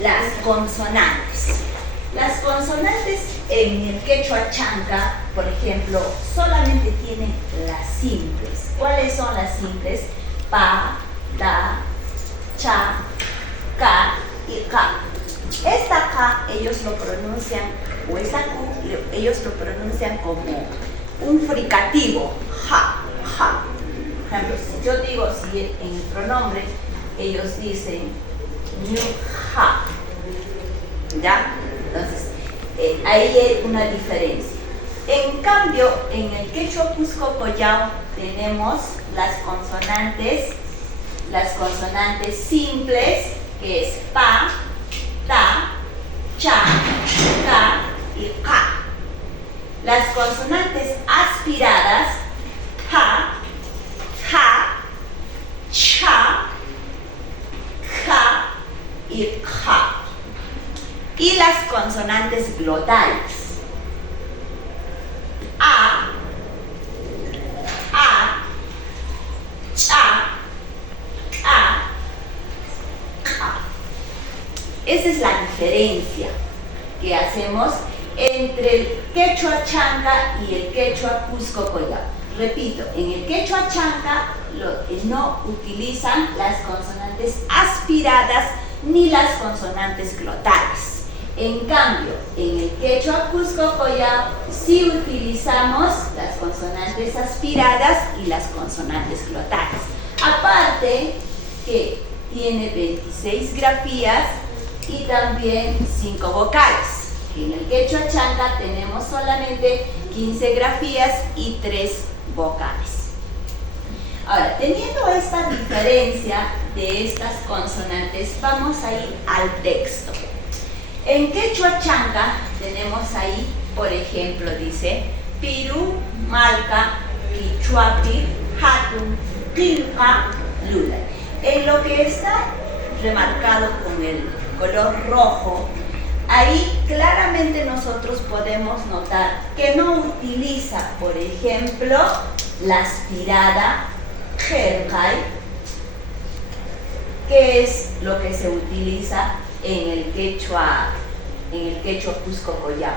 las consonantes. Las consonantes en el quechua chanca, por ejemplo, solamente tienen las simples. ¿Cuáles son las simples? Pa, ta, cha, ka y ka. Esta ka ellos lo pronuncian, o esta ku, ellos lo pronuncian como un fricativo, ja, ja. Por ejemplo, si yo digo, si en el pronombre, ellos dicen ñu, ja. ¿Ya? Entonces, ahí hay una diferencia. En cambio, en el quechua Cusco Collao tenemos las consonantes simples, que es pa, ta, cha, ka y ka. Las consonantes aspiradas, pa, ja, cha, ja y ka. Y las consonantes glotales, a, cha, ka, ka. Esa es la diferencia que hacemos entre el quechua chanca y el quechua Cusco Collao. Repito, en el quechua chanca no utilizan las consonantes aspiradas ni las consonantes glotales. En cambio, en el quechua Cusco Collao sí utilizamos las consonantes aspiradas y las consonantes glotales. Aparte que tiene 26 grafías y también 5 vocales. En el quechua chanca tenemos solamente 15 grafías y 3 vocales. Ahora, teniendo esta diferencia de estas consonantes, vamos a ir al texto. En quechua chanca tenemos ahí, por ejemplo, dice Piru, Malca, Quichuapi, Hatun, Quilca, Lula. En lo que está remarcado con el color rojo, ahí claramente nosotros podemos notar que no utiliza, por ejemplo, la aspirada Jerkai, que es lo que se utiliza en el quechua Cusco Collao.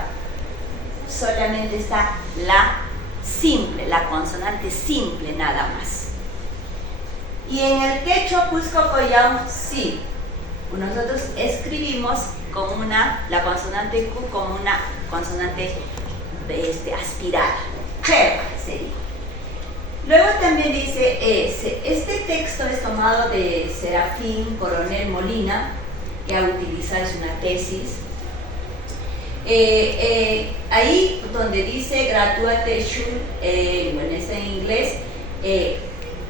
Solamente está la simple, la consonante simple nada más. Y en el quechua Cusco Collao sí, nosotros escribimos como la consonante Q como una consonante aspirada. Jerkai sería. Luego también dice, este texto es tomado de Serafín Coronel Molina, que ha utilizado, es una tesis. Ahí donde dice graduate shul, bueno, está en inglés,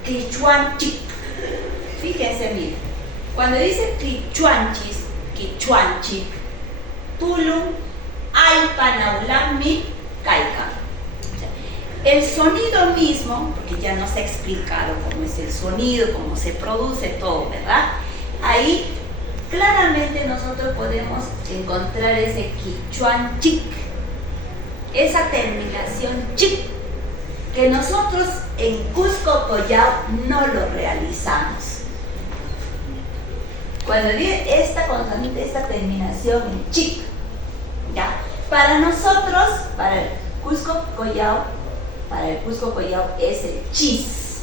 Quichuanchic. Fíjense, miren, cuando dice Quichuanchic, Tulum, Alpanaulammi, Caica. El sonido mismo, porque ya nos ha explicado cómo es el sonido, cómo se produce todo, ¿verdad? Ahí claramente nosotros podemos encontrar ese quichuanchic, esa terminación chic, que nosotros en Cusco Collao no lo realizamos. Cuando dice esta consonante, esta terminación en chic, ¿ya? Para nosotros, para el Cusco Collao es el chis.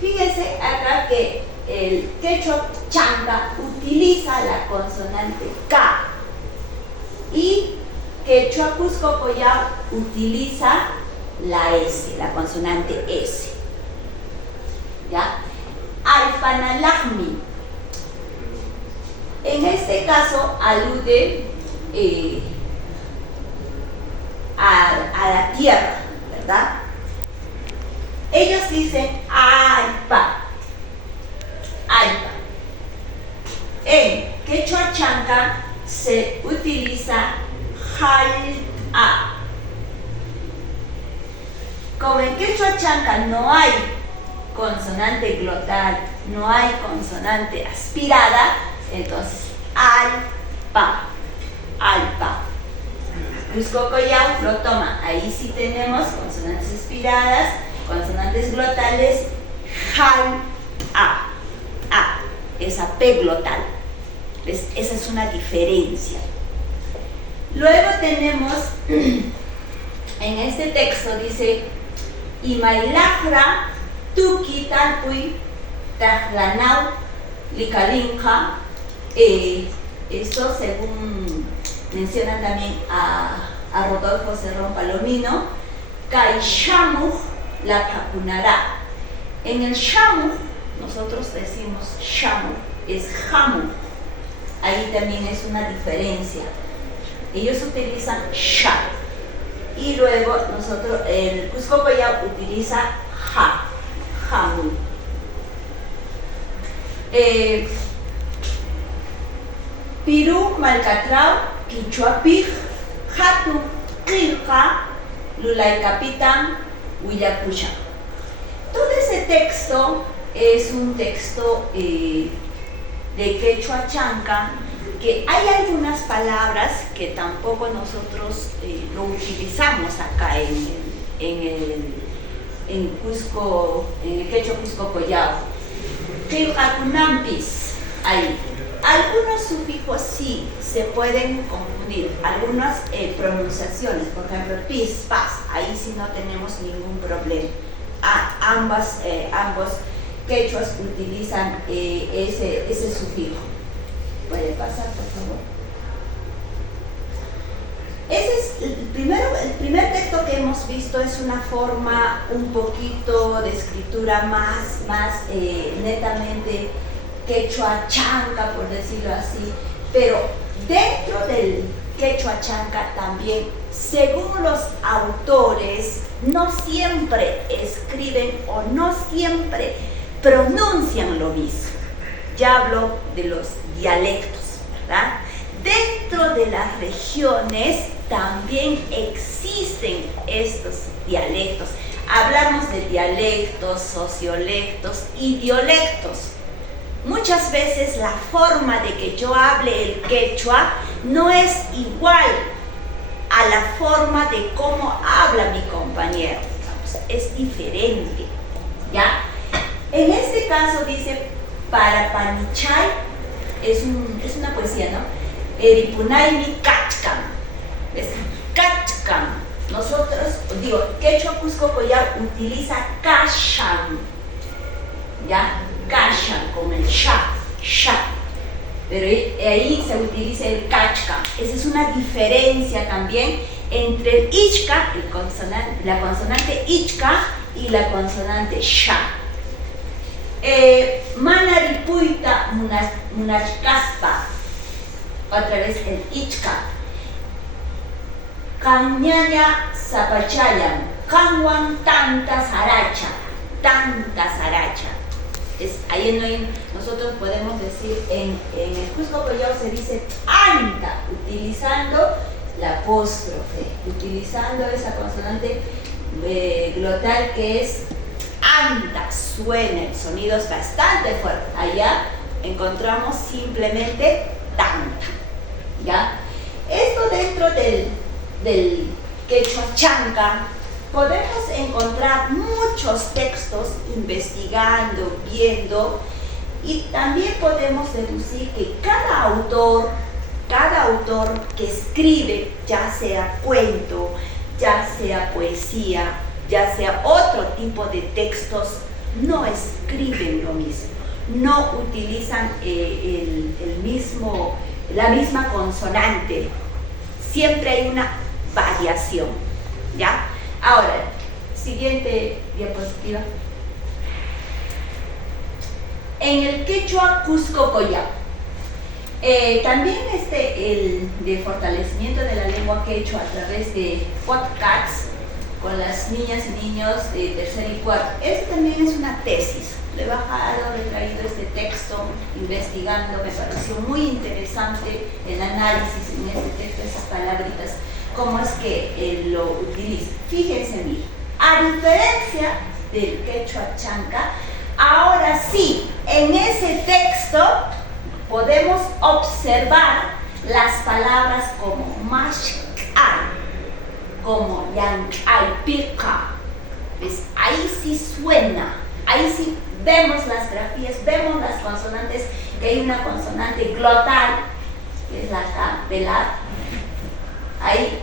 Fíjense acá que el quechua chanca utiliza la consonante K y quechua Cusco Collao utiliza la S, la consonante S. ¿Ya? Alpanalahmi. En este caso alude a la tierra, ¿verdad? Ellos dicen alpa. En quechua chanca se utiliza utiliza hal'a. Como en quechua chanca no hay consonante glotal, no hay consonante aspirada, entonces alpa, alpa. Cusco Collao lo toma, ahí sí tenemos consonantes aspiradas, consonantes glotales, hal'a, a, esa P glotal. Esa es una diferencia. Luego tenemos, en este texto dice, Imailajra tuki talpui tajlanau likalinja. Esto según mencionan también a Rodolfo Cerrón Palomino, Kai shamuj la kapunara. En el shamuj, nosotros decimos shamuj, es jamuj. Ahí también es una diferencia. Ellos utilizan sha. Y luego nosotros, el Cusco Collao utiliza ja, jamu. Piru Malcatrao, Quichuapij, Hatu, Quilca, Lulay Capitán, Huillapucha. Todo ese texto es un texto de quechua chanca, que hay algunas palabras que tampoco nosotros lo utilizamos acá en Cusco, en el quechua Cusco Collao. Quilcacunampis, hay algunos sufijos sí se pueden confundir, algunas pronunciaciones, por ejemplo, pis, pas, ahí sí no tenemos ningún problema. Ambos quechuas utilizan ese sufijo. ¿Puede pasar, por favor? Ese es el primer texto que hemos visto, es una forma un poquito de escritura más netamente quechua chanca, por decirlo así, pero dentro del quechua chanca también, según los autores, no siempre escriben o no siempre pronuncian lo mismo. Ya hablo de los dialectos, ¿verdad? Dentro de las regiones también existen estos dialectos. Hablamos de dialectos, sociolectos y diolectos. Muchas veces la forma de que yo hable el quechua no es igual a la forma de cómo habla mi compañero. O sea, es diferente, ¿ya? En este caso dice, para Panichay, es una poesía, ¿no? Eripunaimi Kachkan. ¿Ves? Kachkan. Nosotros, quechua Cusco Collao utiliza kashan, ¿ya? Kashan, con el sha. Pero ahí se utiliza el kachkan. Esa es una diferencia también entre el ichka, la consonante ichka y la consonante sha. Manaripuita munachkaspa, otra vez el ichka. Kañaña zapachayan, kanwan tanta saracha. Ahí nosotros podemos decir, en el Cusco Collao se dice anta, utilizando la apóstrofe, utilizando esa consonante glotal que es anta, suena, el sonido es bastante fuerte. Allá encontramos simplemente tanta, ¿ya? Esto dentro del quechua chanca podemos encontrar muchos textos investigando, viendo, y también podemos deducir que cada autor que escribe, ya sea cuento, ya sea poesía, ya sea otro tipo de textos, no escriben lo mismo, no utilizan la misma consonante, siempre hay una variación, ¿ya? Ahora, siguiente diapositiva. En el quechua Cusco Collao, también el de fortalecimiento de la lengua quechua a través de podcasts con las niñas y niños de tercer y cuarto. Esta también es una tesis, he bajado, he traído este texto, investigando, me pareció muy interesante el análisis en este texto, esas palabritas, cómo es que lo utiliza. Fíjense, mira, a diferencia del quechua chanca, ahora sí, en ese texto podemos observar las palabras como mashkal, como yankal, pica. ¿Ves? Ahí sí suena, ahí sí vemos las grafías, vemos las consonantes, que hay una consonante glotal, que es la K, velar. Ahí,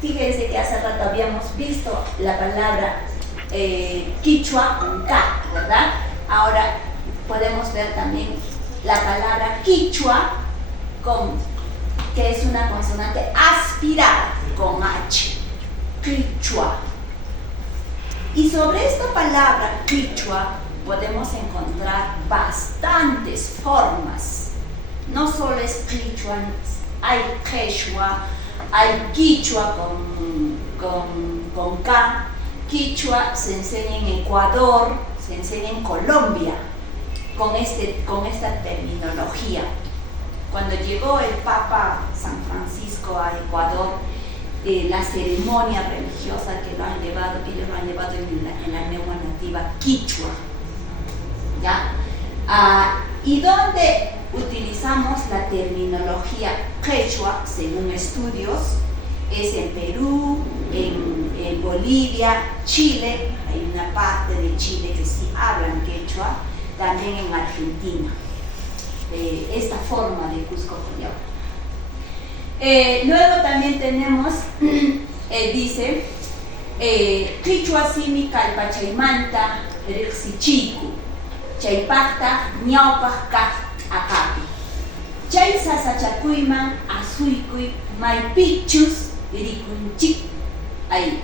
fíjense que hace rato habíamos visto la palabra quichua con K, ¿verdad? Ahora podemos ver también la palabra quichua que es una consonante aspirada con H, quichua. Y sobre esta palabra quichua podemos encontrar bastantes formas. No solo es quichua, hay quechua, hay quichua con K. Quichua se enseña en Ecuador, se enseña en Colombia con esta terminología. Cuando llegó el Papa San Francisco a Ecuador, la ceremonia religiosa que ellos lo han llevado en la lengua nativa quichua, ¿ya? Y donde utilizamos la terminología quechua, según estudios, es en Perú, en Bolivia, Chile, hay una parte de Chile que sí hablan quechua, también en Argentina, esta forma de Cusco Collao. Luego también tenemos, dice, quichua simi calpachaymanta rixichiku, chaypakta ñawpaj kaq akapi, chay sasachakuyman asuykuy maypichus rikunchik. Ahí.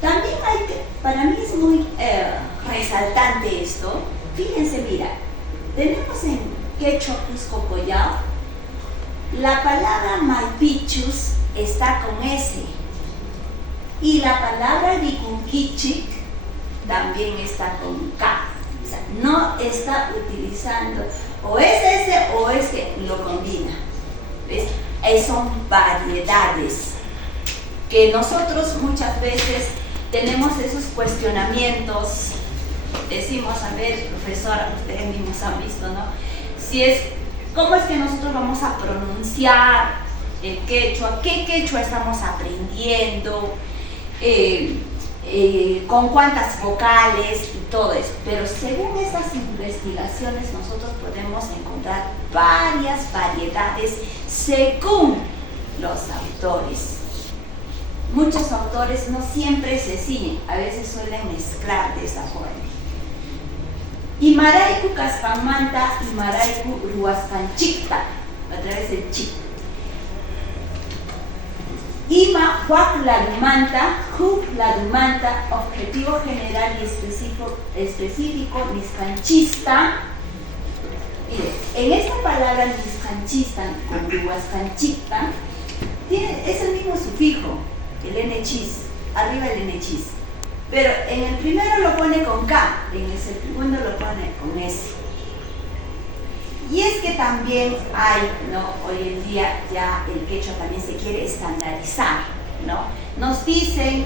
También hay que, para mí es muy resaltante esto. Fíjense, mira, tenemos en quechua Cusco Collao, la palabra maypichus está con S y la palabra rikunkichik también está con K. O sea, no está utilizando o es S o es que lo combina. ¿Ves? Son variedades que nosotros muchas veces tenemos esos cuestionamientos. Decimos, a ver, profesora, ustedes mismos han visto, ¿no? ¿Cómo es que nosotros vamos a pronunciar el quechua? ¿Qué quechua estamos aprendiendo? ¿Con cuántas vocales? Y todo eso. Pero según estas investigaciones nosotros podemos encontrar varias variedades según los autores. Muchos autores no siempre se ciñen, a veces suelen mezclar de esa forma. Imaraiku Cascamanta, Imaraiku Ruascanchicta, a través del chic. Ima Huacladumanta, Hucladumanta, objetivo general y específico, miscanchista. Mire, en esta palabra miscanchista con Ruascanchicta, es el mismo sufijo, el NX, arriba el NX. Pero en el primero lo pone con K, en el segundo lo pone con S. Y es que también hay, ¿no? Hoy en día ya el quechua también se quiere estandarizar, ¿no? Nos dicen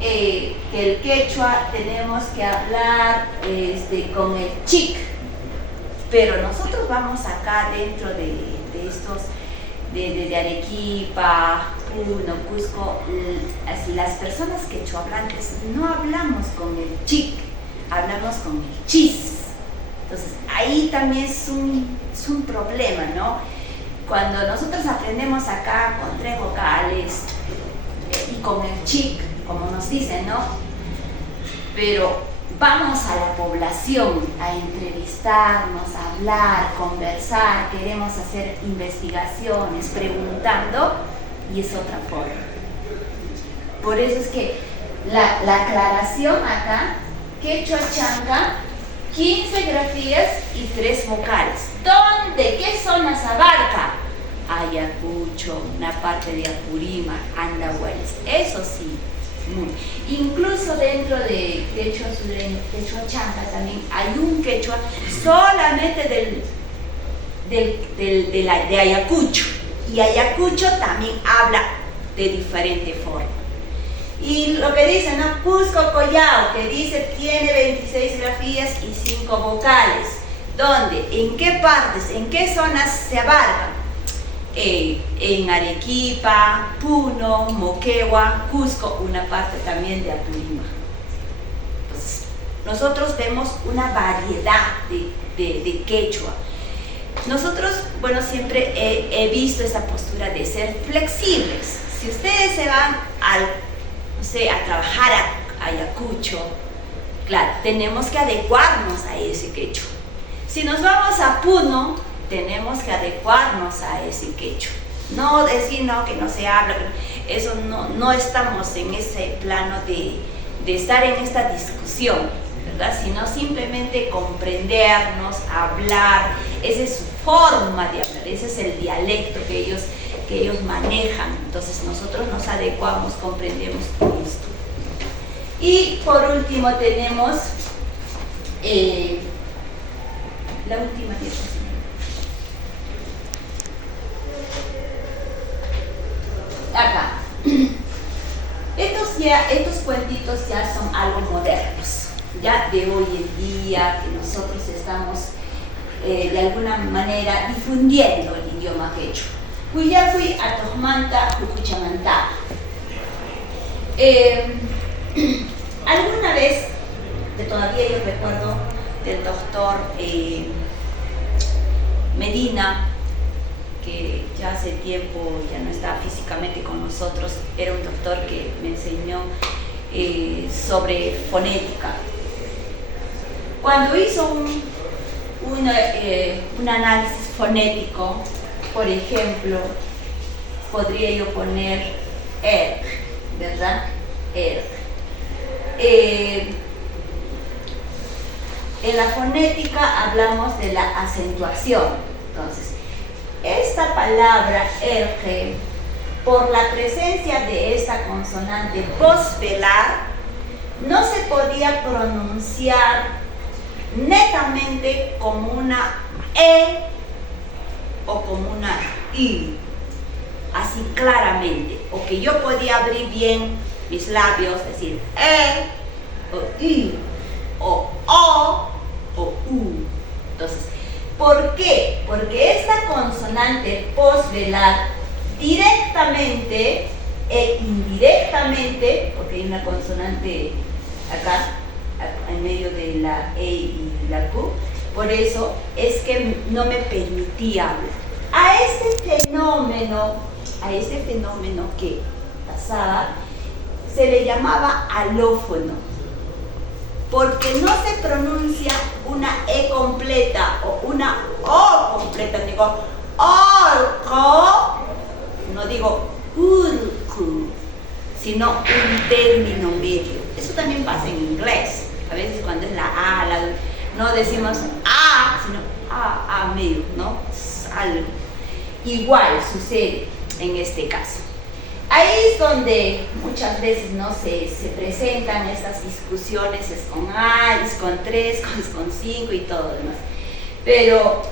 que el quechua tenemos que hablar con el chic, pero nosotros vamos acá dentro de estos, de Arequipa, Puno, Cusco, las personas quechuahablantes no hablamos con el chic, hablamos con el chis. Entonces ahí también es un problema, ¿no? Cuando nosotros aprendemos acá con 3 vocales y con el chic, como nos dicen, ¿no? Pero vamos a la población a entrevistarnos, a hablar, conversar, queremos hacer investigaciones, preguntando, y es otra forma. Por eso es que la aclaración acá, quechua chanca, 15 grafías y 3 vocales. ¿Dónde? ¿Qué zonas abarca? Ayacucho, una parte de Apurímac, Andahuaylas. Eso sí, Incluso dentro de quechua sureño, quechua chanca, también hay un quechua solamente de Ayacucho. Y Ayacucho también habla de diferente forma. Y lo que dice, ¿no? Cusco Collao, que dice tiene 26 grafías y 5 vocales. ¿Dónde? ¿En qué partes? ¿En qué zonas se abarcan? En Arequipa, Puno, Moquegua, Cusco, una parte también de Apurímac. Pues, nosotros vemos una variedad de quechua. Nosotros, bueno, siempre he visto esa postura de ser flexibles. Si ustedes se van a trabajar a Ayacucho, claro, tenemos que adecuarnos a ese quechua. Si nos vamos a Puno, tenemos que adecuarnos a ese quechua. No decir no, que no se habla, eso no estamos en ese plano de estar en esta discusión, ¿verdad? Sino simplemente comprendernos, hablar. Esa es su forma de hablar, ese es el dialecto que ellos manejan. Entonces nosotros nos adecuamos, comprendemos todo esto. Y por último tenemos la última diapositiva. Acá. Estos cuentitos ya son algo modernos, ya de hoy en día, que nosotros estamos de alguna manera difundiendo el idioma quechua. Cuyacui atojmanta cucuchamanta. Alguna vez, que todavía yo recuerdo del doctor Medina, que ya hace tiempo ya no está físicamente con nosotros, era un doctor que me enseñó sobre fonética. Cuando hizo un análisis fonético, por ejemplo, podría yo poner ERC, ¿verdad? ERC. En la fonética hablamos de la acentuación. Entonces, esta palabra ERG, por la presencia de esta consonante posvelar, no se podía pronunciar netamente como una E o como una I, así claramente, o que yo podía abrir bien mis labios, decir E o I, o O o U. Entonces, ¿por qué? Porque esta consonante posvelar directamente e indirectamente, porque hay una consonante acá en medio de la E y la Q, por eso es que no me permitía hablar. A este fenómeno que pasaba, se le llamaba alófono, porque no se pronuncia una E completa o una O completa. Digo orco, no digo urku, sino un término medio. Eso también pasa en inglés. A veces cuando es la A, no decimos A, sino A medio, ¿no? Algo. Igual sucede en este caso. Ahí es donde muchas veces no se presentan estas discusiones, es con A, es con 3, es con 5 y todo lo demás. Pero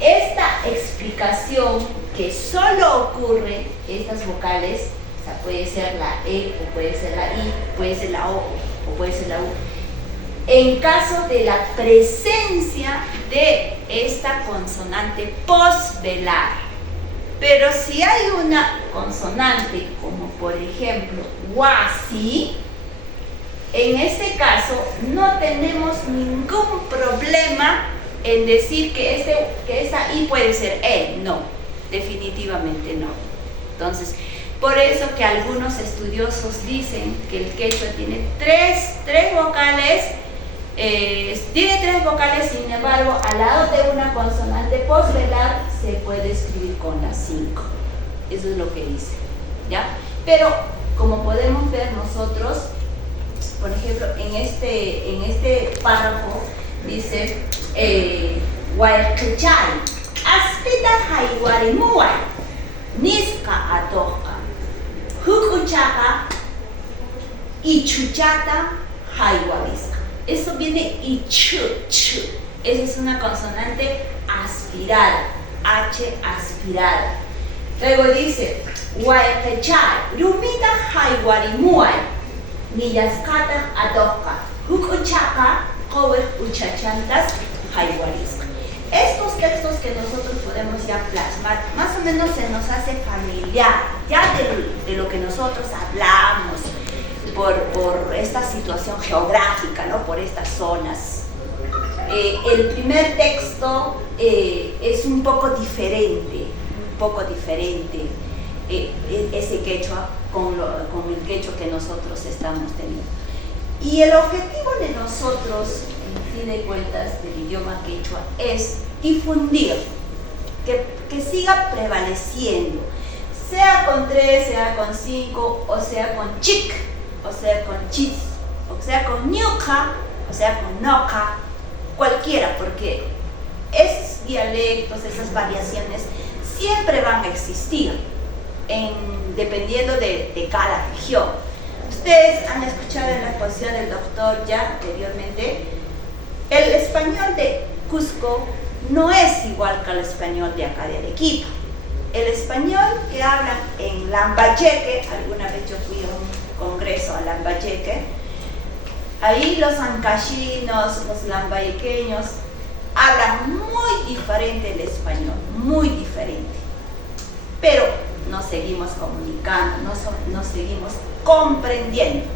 esta explicación que solo ocurre estas vocales, o sea, puede ser la E o puede ser la I, puede ser la O o puede ser la U, en caso de la presencia de esta consonante posvelar. Pero si hay una consonante, como por ejemplo guasi, en este caso no tenemos ningún problema en decir que esta I puede ser E. No, definitivamente no. Entonces, por eso que algunos estudiosos dicen que el quechua tiene tres vocales, sin embargo, al lado de una consonante posvelar se puede escribir con la 5. Eso es lo que dice, ¿ya? Pero, como podemos ver nosotros, por ejemplo, en este párrafo dice Huayquechay, aspita haiwarimuay, niska atoka, hukuchaka, Ichuchata Haiwarisca. Eso viene Ichu, chu. Esa es una consonante aspirada, H aspirada. Luego dice, Huaypechai, Rumita Haiwarimuay, Millaskata Adoka, Hukuchaka, Kowe Uchachantas Haiwarisca. Estos textos que nosotros podemos ya plasmar, más o menos se nos hace familiar ya de lo que nosotros hablamos por esta situación geográfica, ¿no? Por estas zonas. El primer texto es un poco diferente, ese quechua con el quechua que nosotros estamos teniendo. Y el objetivo de nosotros, en fin de cuentas, del idioma quechua es difundir, que siga prevaleciendo, sea con 3, sea con 5, o sea con chic, o sea con chis, o sea con ñuca, o sea con noca, cualquiera, porque esos dialectos, esas variaciones siempre van a existir dependiendo de cada región. Ustedes han escuchado en la exposición del doctor ya anteriormente, el español de Cusco no es igual que el español de acá de Arequipa. El español que hablan en Lambayeque, alguna vez yo fui a un congreso a Lambayeque, ahí los ancachinos, los lambayequeños hablan muy diferente el español, muy diferente. Pero nos seguimos comunicando, nos seguimos comprendiendo.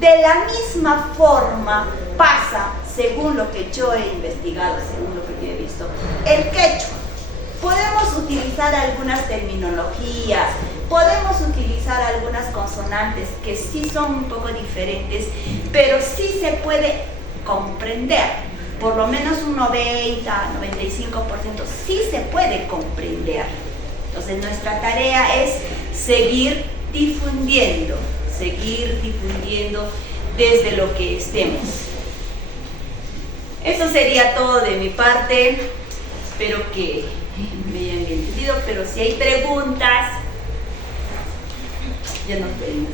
De la misma forma pasa, según lo que yo he investigado, según lo que yo he visto, el quechua. Podemos utilizar algunas terminologías, podemos utilizar algunas consonantes que sí son un poco diferentes, pero sí se puede comprender. Por lo menos un 90-95% sí se puede comprender. Entonces nuestra tarea es seguir difundiendo desde lo que estemos. Eso sería todo de mi parte. Espero que me hayan entendido, pero si hay preguntas, ya nos vemos.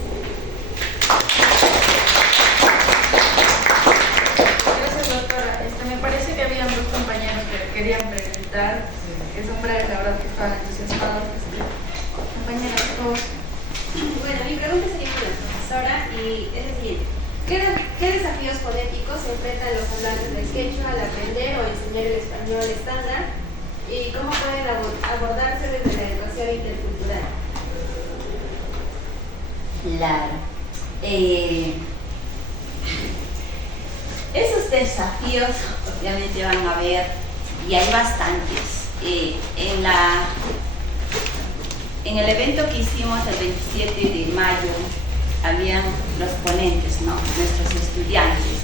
Gracias, doctora. Me parece que habían dos compañeros que querían preguntar, que son breves, la verdad que estaban entusiasmados. Compañeros, todos. Bueno, mi pregunta sería para la profesora y es decir, ¿qué desafíos fonéticos se enfrentan los hablantes del quechua al aprender o enseñar el español estándar? ¿Y cómo pueden abordarse desde la educación intercultural? Claro. Esos desafíos obviamente van a haber, y hay bastantes. En el evento que hicimos el 27 de mayo, habían los ponentes, ¿no? Nuestros estudiantes.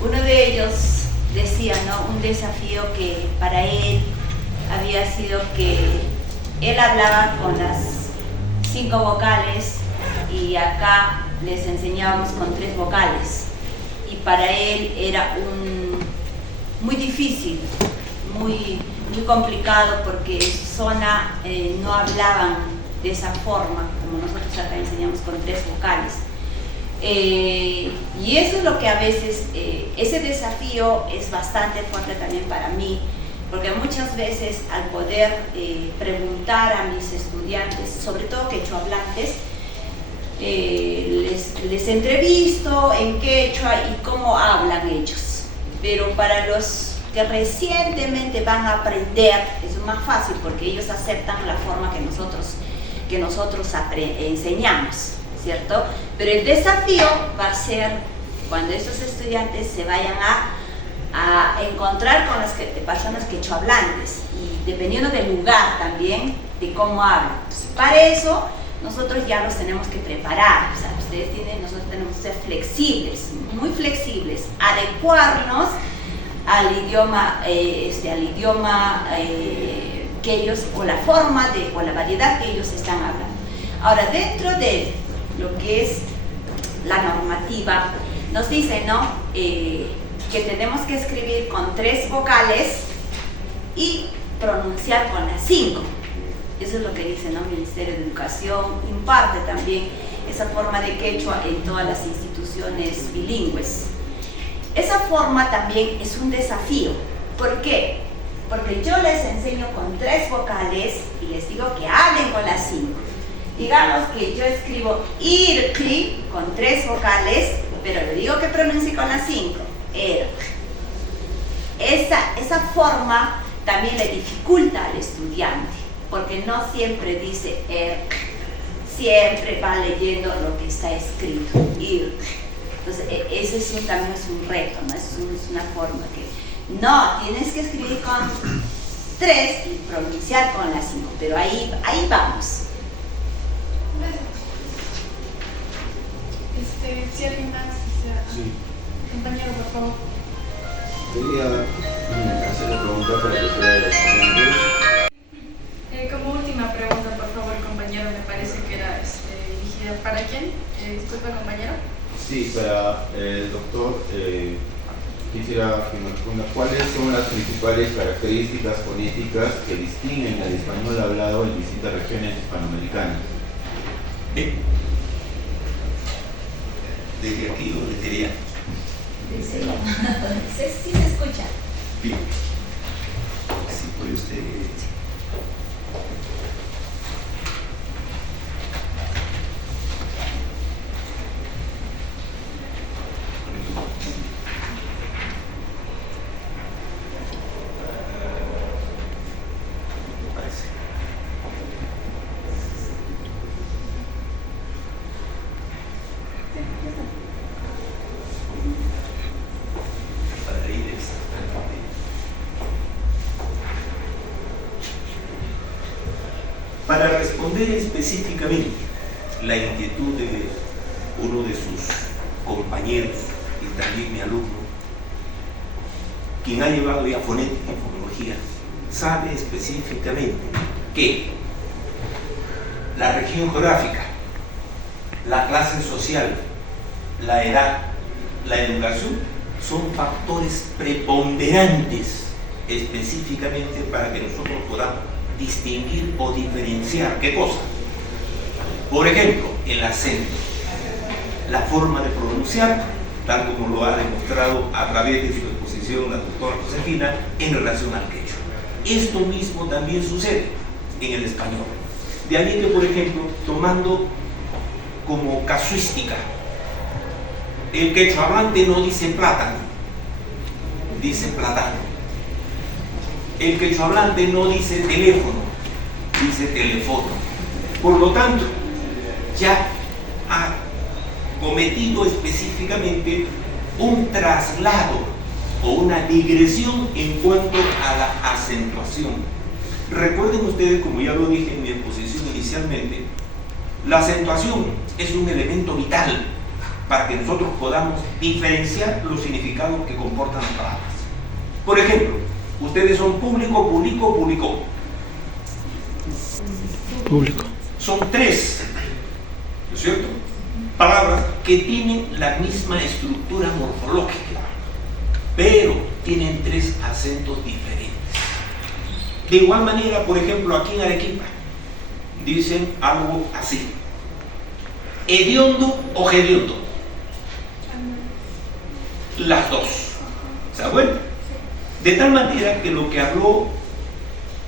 Uno de ellos decía, ¿no? Un desafío que para él había sido que él hablaba con las 5 vocales y acá les enseñábamos con 3 vocales. Y para él era muy difícil, muy complicado, porque en su zona no hablaban de esa forma, como nosotros acá enseñamos con 3 vocales. Y eso es lo que a veces, ese desafío es bastante fuerte también para mí, porque muchas veces al poder preguntar a mis estudiantes, sobre todo quechuahablantes, les entrevisto en quechua y cómo hablan ellos. Pero para los que recientemente van a aprender es más fácil, porque ellos aceptan la forma que nosotros enseñamos, ¿cierto? Pero el desafío va a ser cuando estos estudiantes se vayan a encontrar con las personas quechuahablantes, y dependiendo del lugar también, de cómo hablan. Entonces, para eso nosotros ya los tenemos que preparar. O sea, nosotros tenemos que ser flexibles, muy flexibles, adecuarnos al idioma, que ellos, o la forma o la variedad que ellos están hablando. Ahora, dentro de lo que es la normativa, nos dice, ¿no? Que tenemos que escribir con 3 vocales y pronunciar con las 5. Eso es lo que dice, ¿no? El Ministerio de Educación imparte también esa forma de quechua en todas las instituciones bilingües. Esa forma también es un desafío. ¿Por qué? Porque yo les enseño con 3 vocales y les digo que hablen con las 5. Digamos que yo escribo IRCLI con 3 vocales, pero le digo que pronuncie con las 5. Esa forma también le dificulta al estudiante, porque no siempre dice siempre va leyendo lo que está escrito. Entonces, ese también es un reto, ¿no? Es una forma que no, tienes que escribir con 3 y pronunciar con las 5, pero ahí vamos. Si alguien más, Sí. compañero, por favor. Quería hacer una pregunta para que sea de los estudiantes. Como última pregunta, por favor, compañero, me parece que era dirigida para quién. Disculpa, compañero. Sí, para el doctor, quisiera que me responda cuáles son las principales características fonéticas que distinguen al español hablado en distintas regiones hispanoamericanas. Bien. Desde aquí o desde allá. Sí se escucha. Bien. Sí, puede usted. Parece. Para ir exactamente. Para responder específicamente la inquietud de uno de sus compañeros y también mi alumno, quien ha llevado ya fonética y fonología, sabe específicamente que la región geográfica, la clase social, la edad, la educación son factores preponderantes específicamente para que nosotros podamos distinguir o diferenciar ¿qué cosa? Por ejemplo, el acento, la forma de pronunciar, tal como lo ha demostrado a través de su exposición la doctora Josefina en relación al quechua. Esto mismo también sucede en el español. De ahí que, por ejemplo, tomando como casuística, el quechua hablante no dice plátano, dice plátano. El quechua hablante no dice teléfono, dice teléfono. Por lo tanto, ya ha cometido específicamente un traslado o una digresión en cuanto a la acentuación. Recuerden ustedes, como ya lo dije en mi exposición inicialmente, la acentuación es un elemento vital para que nosotros podamos diferenciar los significados que comportan las palabras. Por ejemplo, ustedes son público, publicó, publicó. Público. Son 3, ¿no es cierto?, palabras que tienen la misma estructura morfológica, pero tienen 3 acentos diferentes. De igual manera, por ejemplo, aquí en Arequipa dicen algo así: hediondo o hediondo. Las dos. ¿Se da cuenta? De tal manera que lo que habló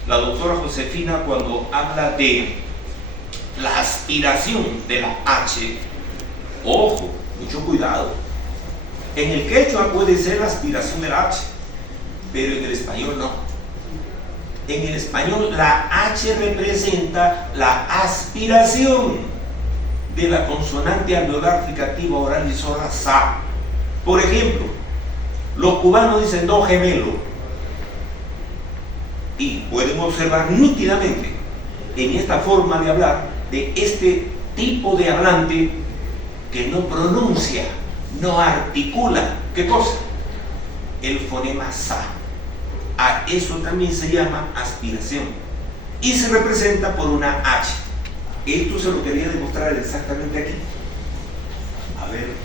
la doctora Josefina cuando habla de la aspiración de la H, ojo, mucho cuidado. En el quechua puede ser la aspiración de la H, pero en el español no. En el español la H representa la aspiración de la consonante alveolar fricativa oral y sorda sa. Por ejemplo, los cubanos dicen do gemelo, y pueden observar nítidamente en esta forma de hablar de este tipo de hablante que no pronuncia, no articula, ¿qué cosa? El fonema sa. A eso también se llama aspiración y se representa por una H. Esto se lo quería demostrar exactamente aquí. A ver.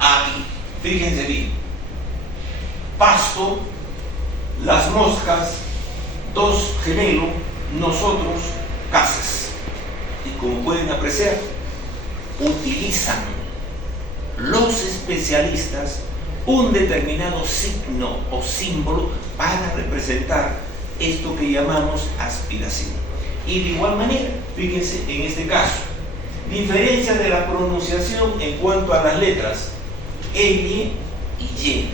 Aquí, fíjense bien. Pasto, las moscas, dos gemelos, nosotros cases. Y como pueden apreciar, utilizan los especialistas un determinado signo o símbolo para representar esto que llamamos aspiración. Y de igual manera, fíjense en este caso, diferencia de la pronunciación en cuanto a las letras L y Y.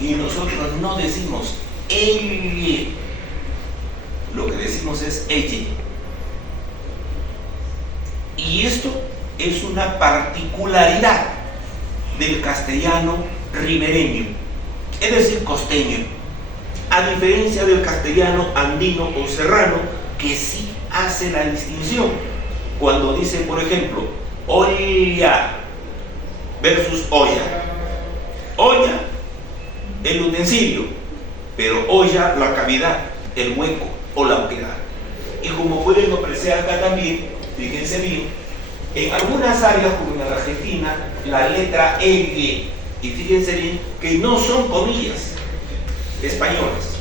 Y nosotros no decimos L, lo que decimos es ella. Y esto es una particularidad del castellano ribereño, es decir, costeño, a diferencia del castellano andino o serrano, que sí hace la distinción cuando dice, por ejemplo, olla versus olla. Olla, el utensilio, pero olla, la cavidad, el hueco o la oquedad. Y como pueden apreciar acá también, fíjense bien, en algunas áreas como en la Argentina, la letra L, y fíjense bien que no son comillas españolas,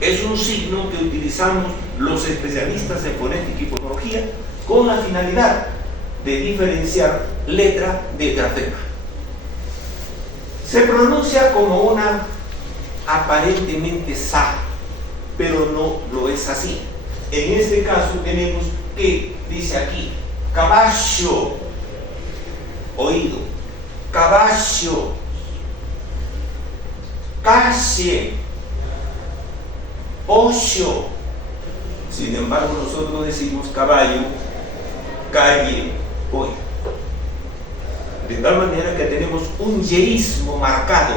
es un signo que utilizamos los especialistas en fonética y fonología con la finalidad de diferenciar letra de grafema. Se pronuncia como una aparentemente sa, pero no lo es así. En este caso tenemos que, dice aquí, caballo, oído, caballo, calle, pollo. Sin embargo, nosotros decimos caballo, calle, pollo. De tal manera que tenemos un yeísmo marcado,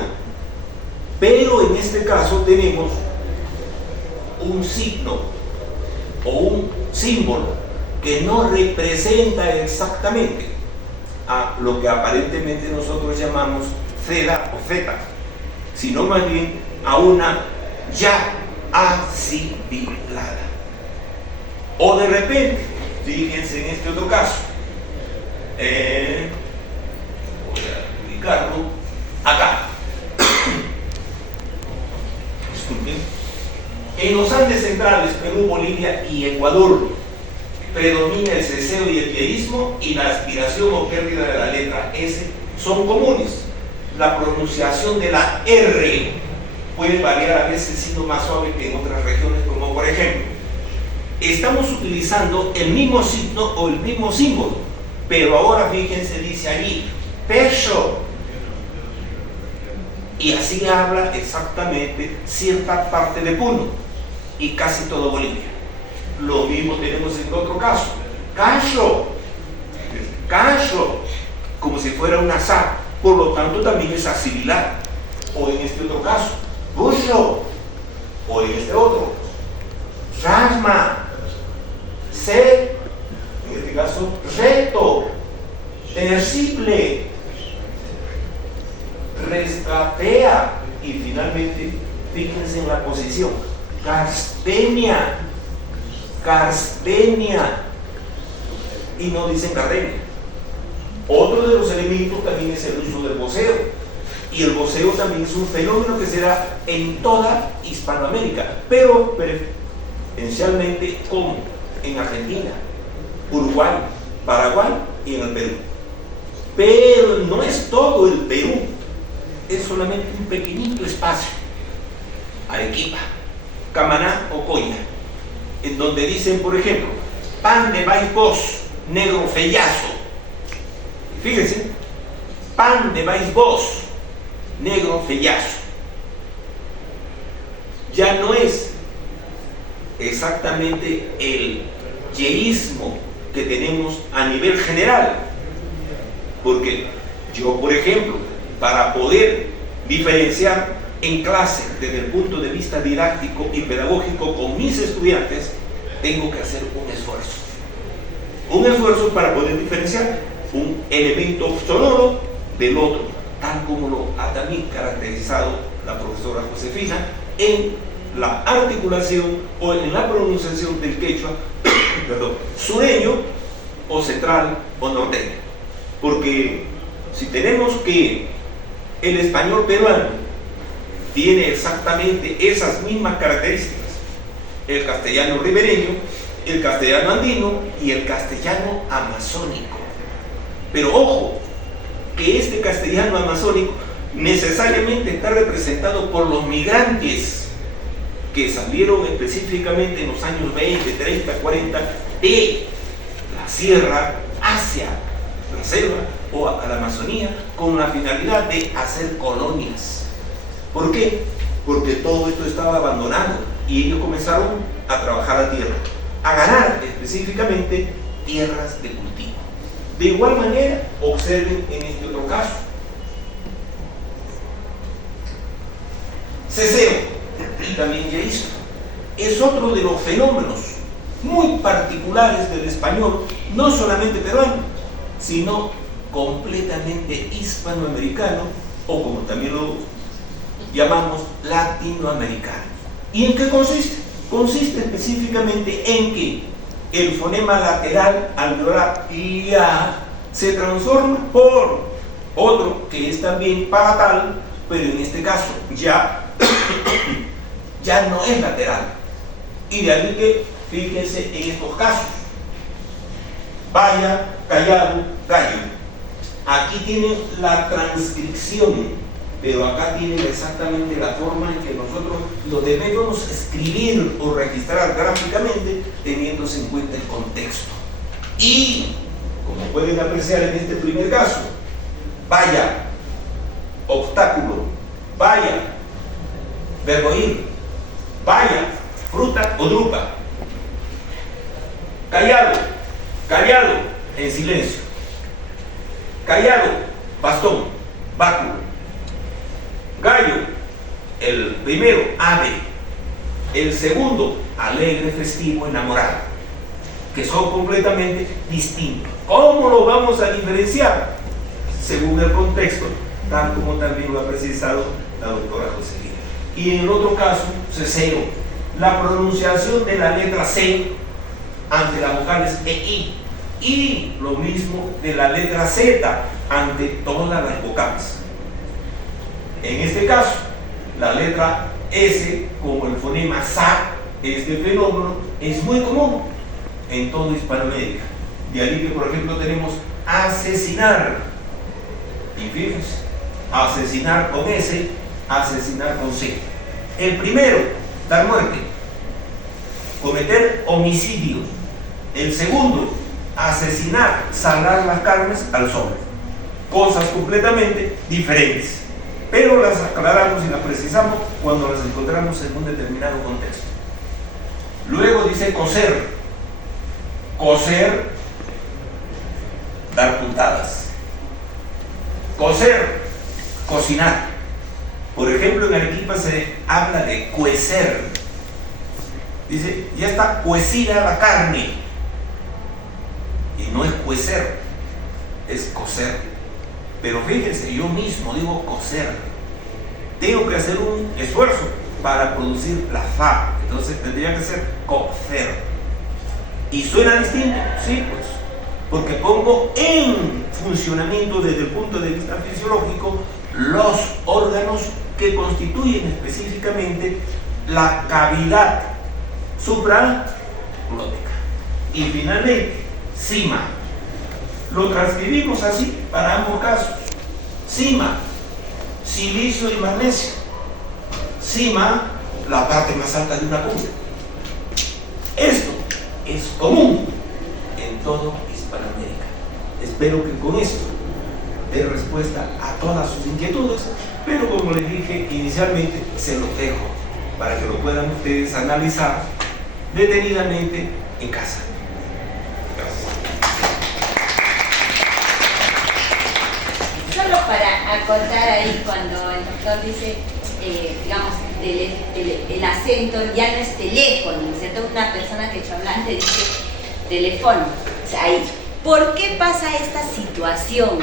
pero en este caso tenemos un signo o un símbolo que no representa exactamente a lo que aparentemente nosotros llamamos zeta o zeta, sino más bien a una ya asibilada. O de repente, fíjense en este otro caso, voy a ubicarlo acá. Disculpen. En los Andes centrales, Perú, Bolivia y Ecuador, predomina el ceseo y el yeísmo, y la aspiración o pérdida de la letra S son comunes. La pronunciación de la R puede variar, a veces siendo más suave que en otras regiones, como por ejemplo, estamos utilizando el mismo signo o el mismo símbolo, pero ahora fíjense, dice allí peso, y así habla exactamente cierta parte de Puno y casi todo Bolivia. Lo mismo tenemos en otro caso, cacho, como si fuera una sa, por lo tanto también es asimilar. O en este otro caso, bucho, o en este otro, rasma, se, en este caso, reto, tercible, rescatea, y finalmente, fíjense en la posición, carstenia, y no dicen gardenia. Otro de los elementos también es el uso del voceo, y el voceo también es un fenómeno que se da en toda Hispanoamérica, pero preferencialmente como en Argentina, Uruguay, Paraguay y en el Perú. Pero no es todo el Perú, es solamente un pequeñito espacio, Arequipa, Camaná o Coya, en donde dicen, por ejemplo, pan de maíz vos, negro fellazo. Fíjense, pan de maíz vos, negro fellazo. Ya no es exactamente el yeísmo que tenemos a nivel general, porque yo, por ejemplo, para poder diferenciar en clase desde el punto de vista didáctico y pedagógico con mis estudiantes, tengo que hacer un esfuerzo para poder diferenciar un elemento sonoro del otro, tal como lo ha también caracterizado la profesora Josefina en la articulación o en la pronunciación del quechua sureño o central o norteño. Porque si tenemos que el español peruano tiene exactamente esas mismas características el castellano ribereño, el castellano andino y el castellano amazónico. Pero ojo, que este castellano amazónico necesariamente está representado por los migrantes que salieron específicamente en los años 20, 30, 40 de la sierra hacia la selva o a la Amazonía con la finalidad de hacer colonias. ¿Por qué? Porque todo esto estaba abandonado y ellos comenzaron a trabajar la tierra, a ganar específicamente tierras de cultivo. De igual manera, observen en este otro caso. Ceseo y también Yaizo es otro de los fenómenos muy particulares del español, no solamente peruano, sino completamente hispanoamericano, o como también lo llamamos latinoamericano. ¿Y en qué consiste? Consiste específicamente en que el fonema lateral alveolar ya se transforma por otro que es también palatal, pero en este caso ya no es lateral. Y de ahí que fíjense en estos casos: vaya, callado, gallo. Aquí tienen la transcripción, pero acá tienen exactamente la forma en que nosotros lo debemos escribir o registrar gráficamente, teniéndose en cuenta el contexto. Y, como pueden apreciar en este primer caso, vaya, obstáculo, vaya, verbo ir, vaya, fruta o drupa. Callado, callado, en silencio. Callado, bastón, báculo. Gallo, el primero, ave. El segundo, alegre, festivo, enamorado. Que son completamente distintos. ¿Cómo lo vamos a diferenciar? Según el contexto, tal como también lo ha precisado la doctora Josefina. Y en el otro caso, ceseo, la pronunciación de la letra C ante las vocales E, I, y lo mismo de la letra Z ante todas las vocales. En este caso, la letra S, como el fonema SA, este fenómeno es muy común en toda Hispanoamérica. De ahí que, por ejemplo, tenemos asesinar, y fíjense, asesinar con S, asesinar con C. El primero, dar muerte, cometer homicidio. El segundo, asesinar, salar las carnes al sol. Cosas completamente diferentes, pero las aclaramos y las precisamos cuando las encontramos en un determinado contexto. Luego dice coser. Coser, dar puntadas. Cocer, cocinar. Por ejemplo, en Arequipa se habla de cuecer. Dice, ya está cuecida la carne. Y no es cuecer, es cocer. Pero fíjense, yo mismo digo coser. Tengo que hacer un esfuerzo para producir la fa. Entonces tendría que ser cocer. ¿Y suena distinto? Sí, pues. Porque pongo en funcionamiento desde el punto de vista fisiológico los órganos que constituyen específicamente la cavidad supraglótica. Y finalmente, cima. Lo transcribimos así para ambos casos. Cima, silicio y magnesio. Cima, la parte más alta de una punta. Esto es común en todo Hispanoamérica. Espero que con esto dé respuesta a todas sus inquietudes, pero como les dije inicialmente, se los dejo para que lo puedan ustedes analizar detenidamente en casa. Solo para acotar ahí, cuando el doctor dice, digamos, el acento ya no es teléfono, ¿no es cierto? Una persona quechohablante dice teléfono. O sea, ahí, ¿por qué pasa esta situación?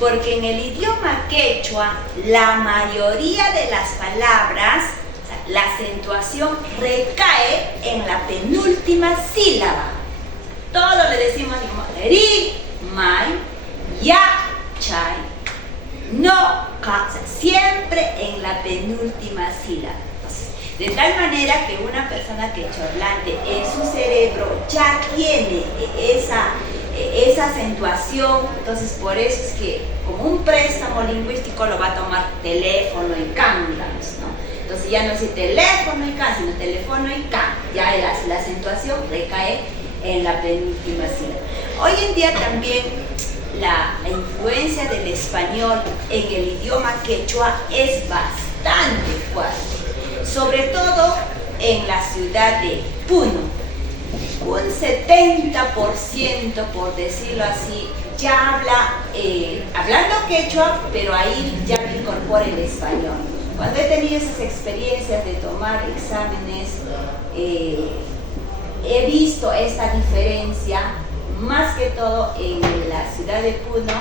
Porque en el idioma quechua, la mayoría de las palabras, o sea, la acentuación recae en la penúltima sílaba. Todo le decimos como ri, mai, ya, chai. No, o sea, siempre en la penúltima sílaba. Entonces, De tal manera que una persona quechohablante en su cerebro ya tiene esa acentuación. Entonces por eso es que como un préstamo lingüístico lo va a tomar teléfono y can, digamos, ¿no? Entonces ya no es teléfono y can, sino teléfono y can. Ya la acentuación recae en la penúltima sílaba. Hoy en día también la influencia del español en el idioma quechua es bastante fuerte, sobre todo en la ciudad de Puno. Un 70%, por decirlo así, ya hablando quechua, pero ahí ya me incorpora el español. Cuando he tenido esas experiencias de tomar exámenes, he visto esta diferencia más que todo en la ciudad de Puno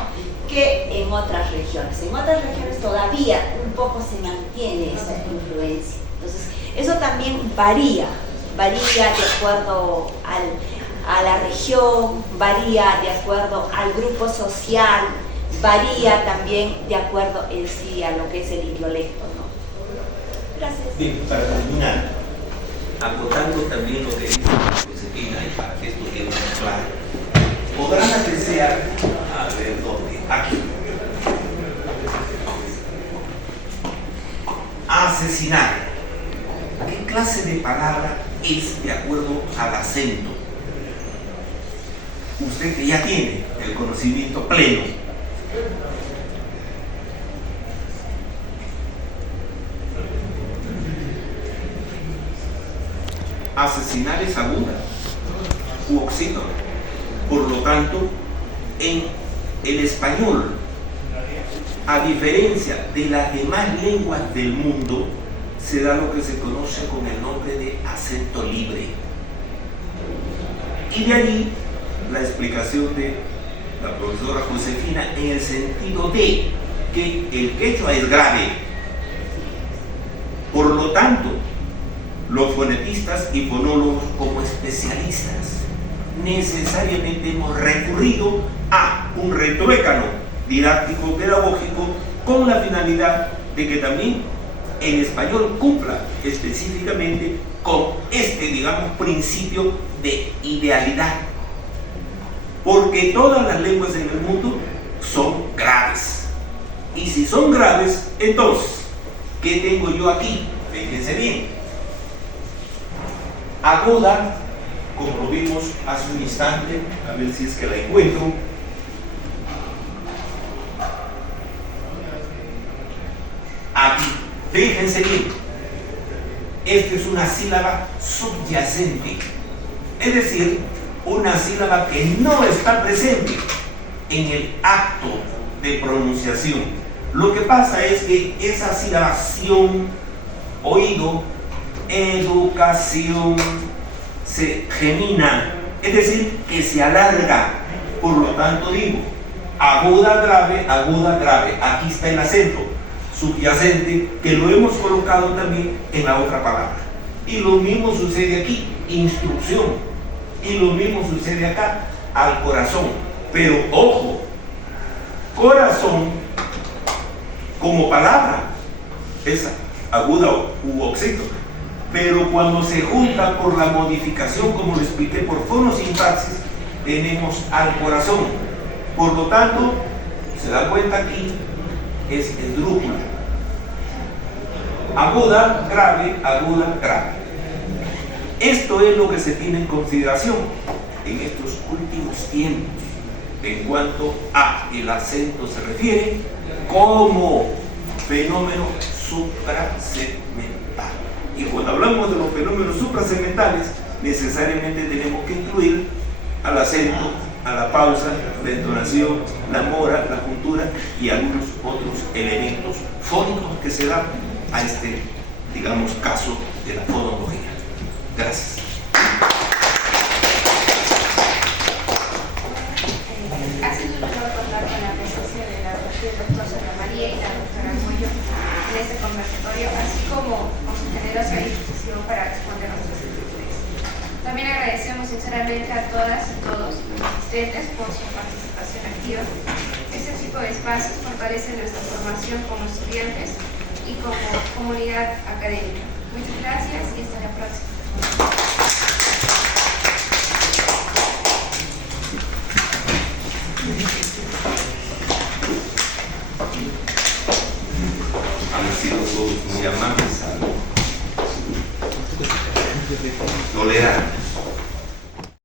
que en otras regiones. En otras regiones todavía un poco se mantiene esa influencia. Entonces, eso también varía de acuerdo a la región, varía de acuerdo al grupo social, varía también de acuerdo en sí a lo que es el idiolecto, ¿no? Gracias. Bien, para terminar, acotando también lo que dice Josefina y para que esto quede más claro, podrán desear, a ver dónde, aquí, asesinar. ¿Qué clase de palabra es de acuerdo al acento? Usted que ya tiene el conocimiento pleno. Asesinar es aguda u oxítono. Por lo tanto, en el español, a diferencia de las demás lenguas del mundo, se da lo que se conoce con el nombre de acento libre. Y de allí la explicación de la profesora Josefina en el sentido de que el quechua es grave. Por lo tanto, los fonetistas y fonólogos como especialistas necesariamente hemos recurrido a un retruécano didáctico pedagógico con la finalidad de que también el español cumpla específicamente con este, digamos, principio de idealidad. Porque todas las lenguas en el mundo son graves. Y si son graves, entonces, ¿qué tengo yo aquí? Fíjense bien. Aguda, como lo vimos hace un instante, a ver si es que la encuentro. Aquí, fíjense bien. Esta es una sílaba subyacente, es decir, una sílaba que no está presente en el acto de pronunciación. Lo que pasa es que esa sílabación, oído, educación, se gemina, es decir, que se alarga. Por lo tanto digo, aguda, grave, aquí está el acento subyacente que lo hemos colocado también en la otra palabra. Y lo mismo sucede aquí, instrucción, y lo mismo sucede acá, al corazón. Pero ojo, corazón como palabra es aguda u oxítono, pero cuando se junta por la modificación, como lo expliqué, por fonosintaxis, tenemos al corazón. Por lo tanto, se da cuenta aquí, es esdrújula. Aguda, grave, grave. Esto es lo que se tiene en consideración en estos últimos tiempos en cuanto a el acento se refiere como fenómeno suprasegmental. Y cuando hablamos de los fenómenos suprasegmentales, necesariamente tenemos que incluir al acento, a la pausa, la entonación, la mora, la juntura y algunos otros elementos fónicos que se dan a este, digamos, caso de la fonología. Gracias. Ha sido un honor contar con la presencia de la doctora Santa María y la doctora Moyo en este conversatorio, así como con su generosa disposición para responder a nuestras inquietudes. También agradecemos sinceramente a todas y todos los asistentes por su participación activa. Este tipo de espacios fortalecen nuestra formación como estudiantes y como comunidad académica. Muchas gracias y hasta la próxima.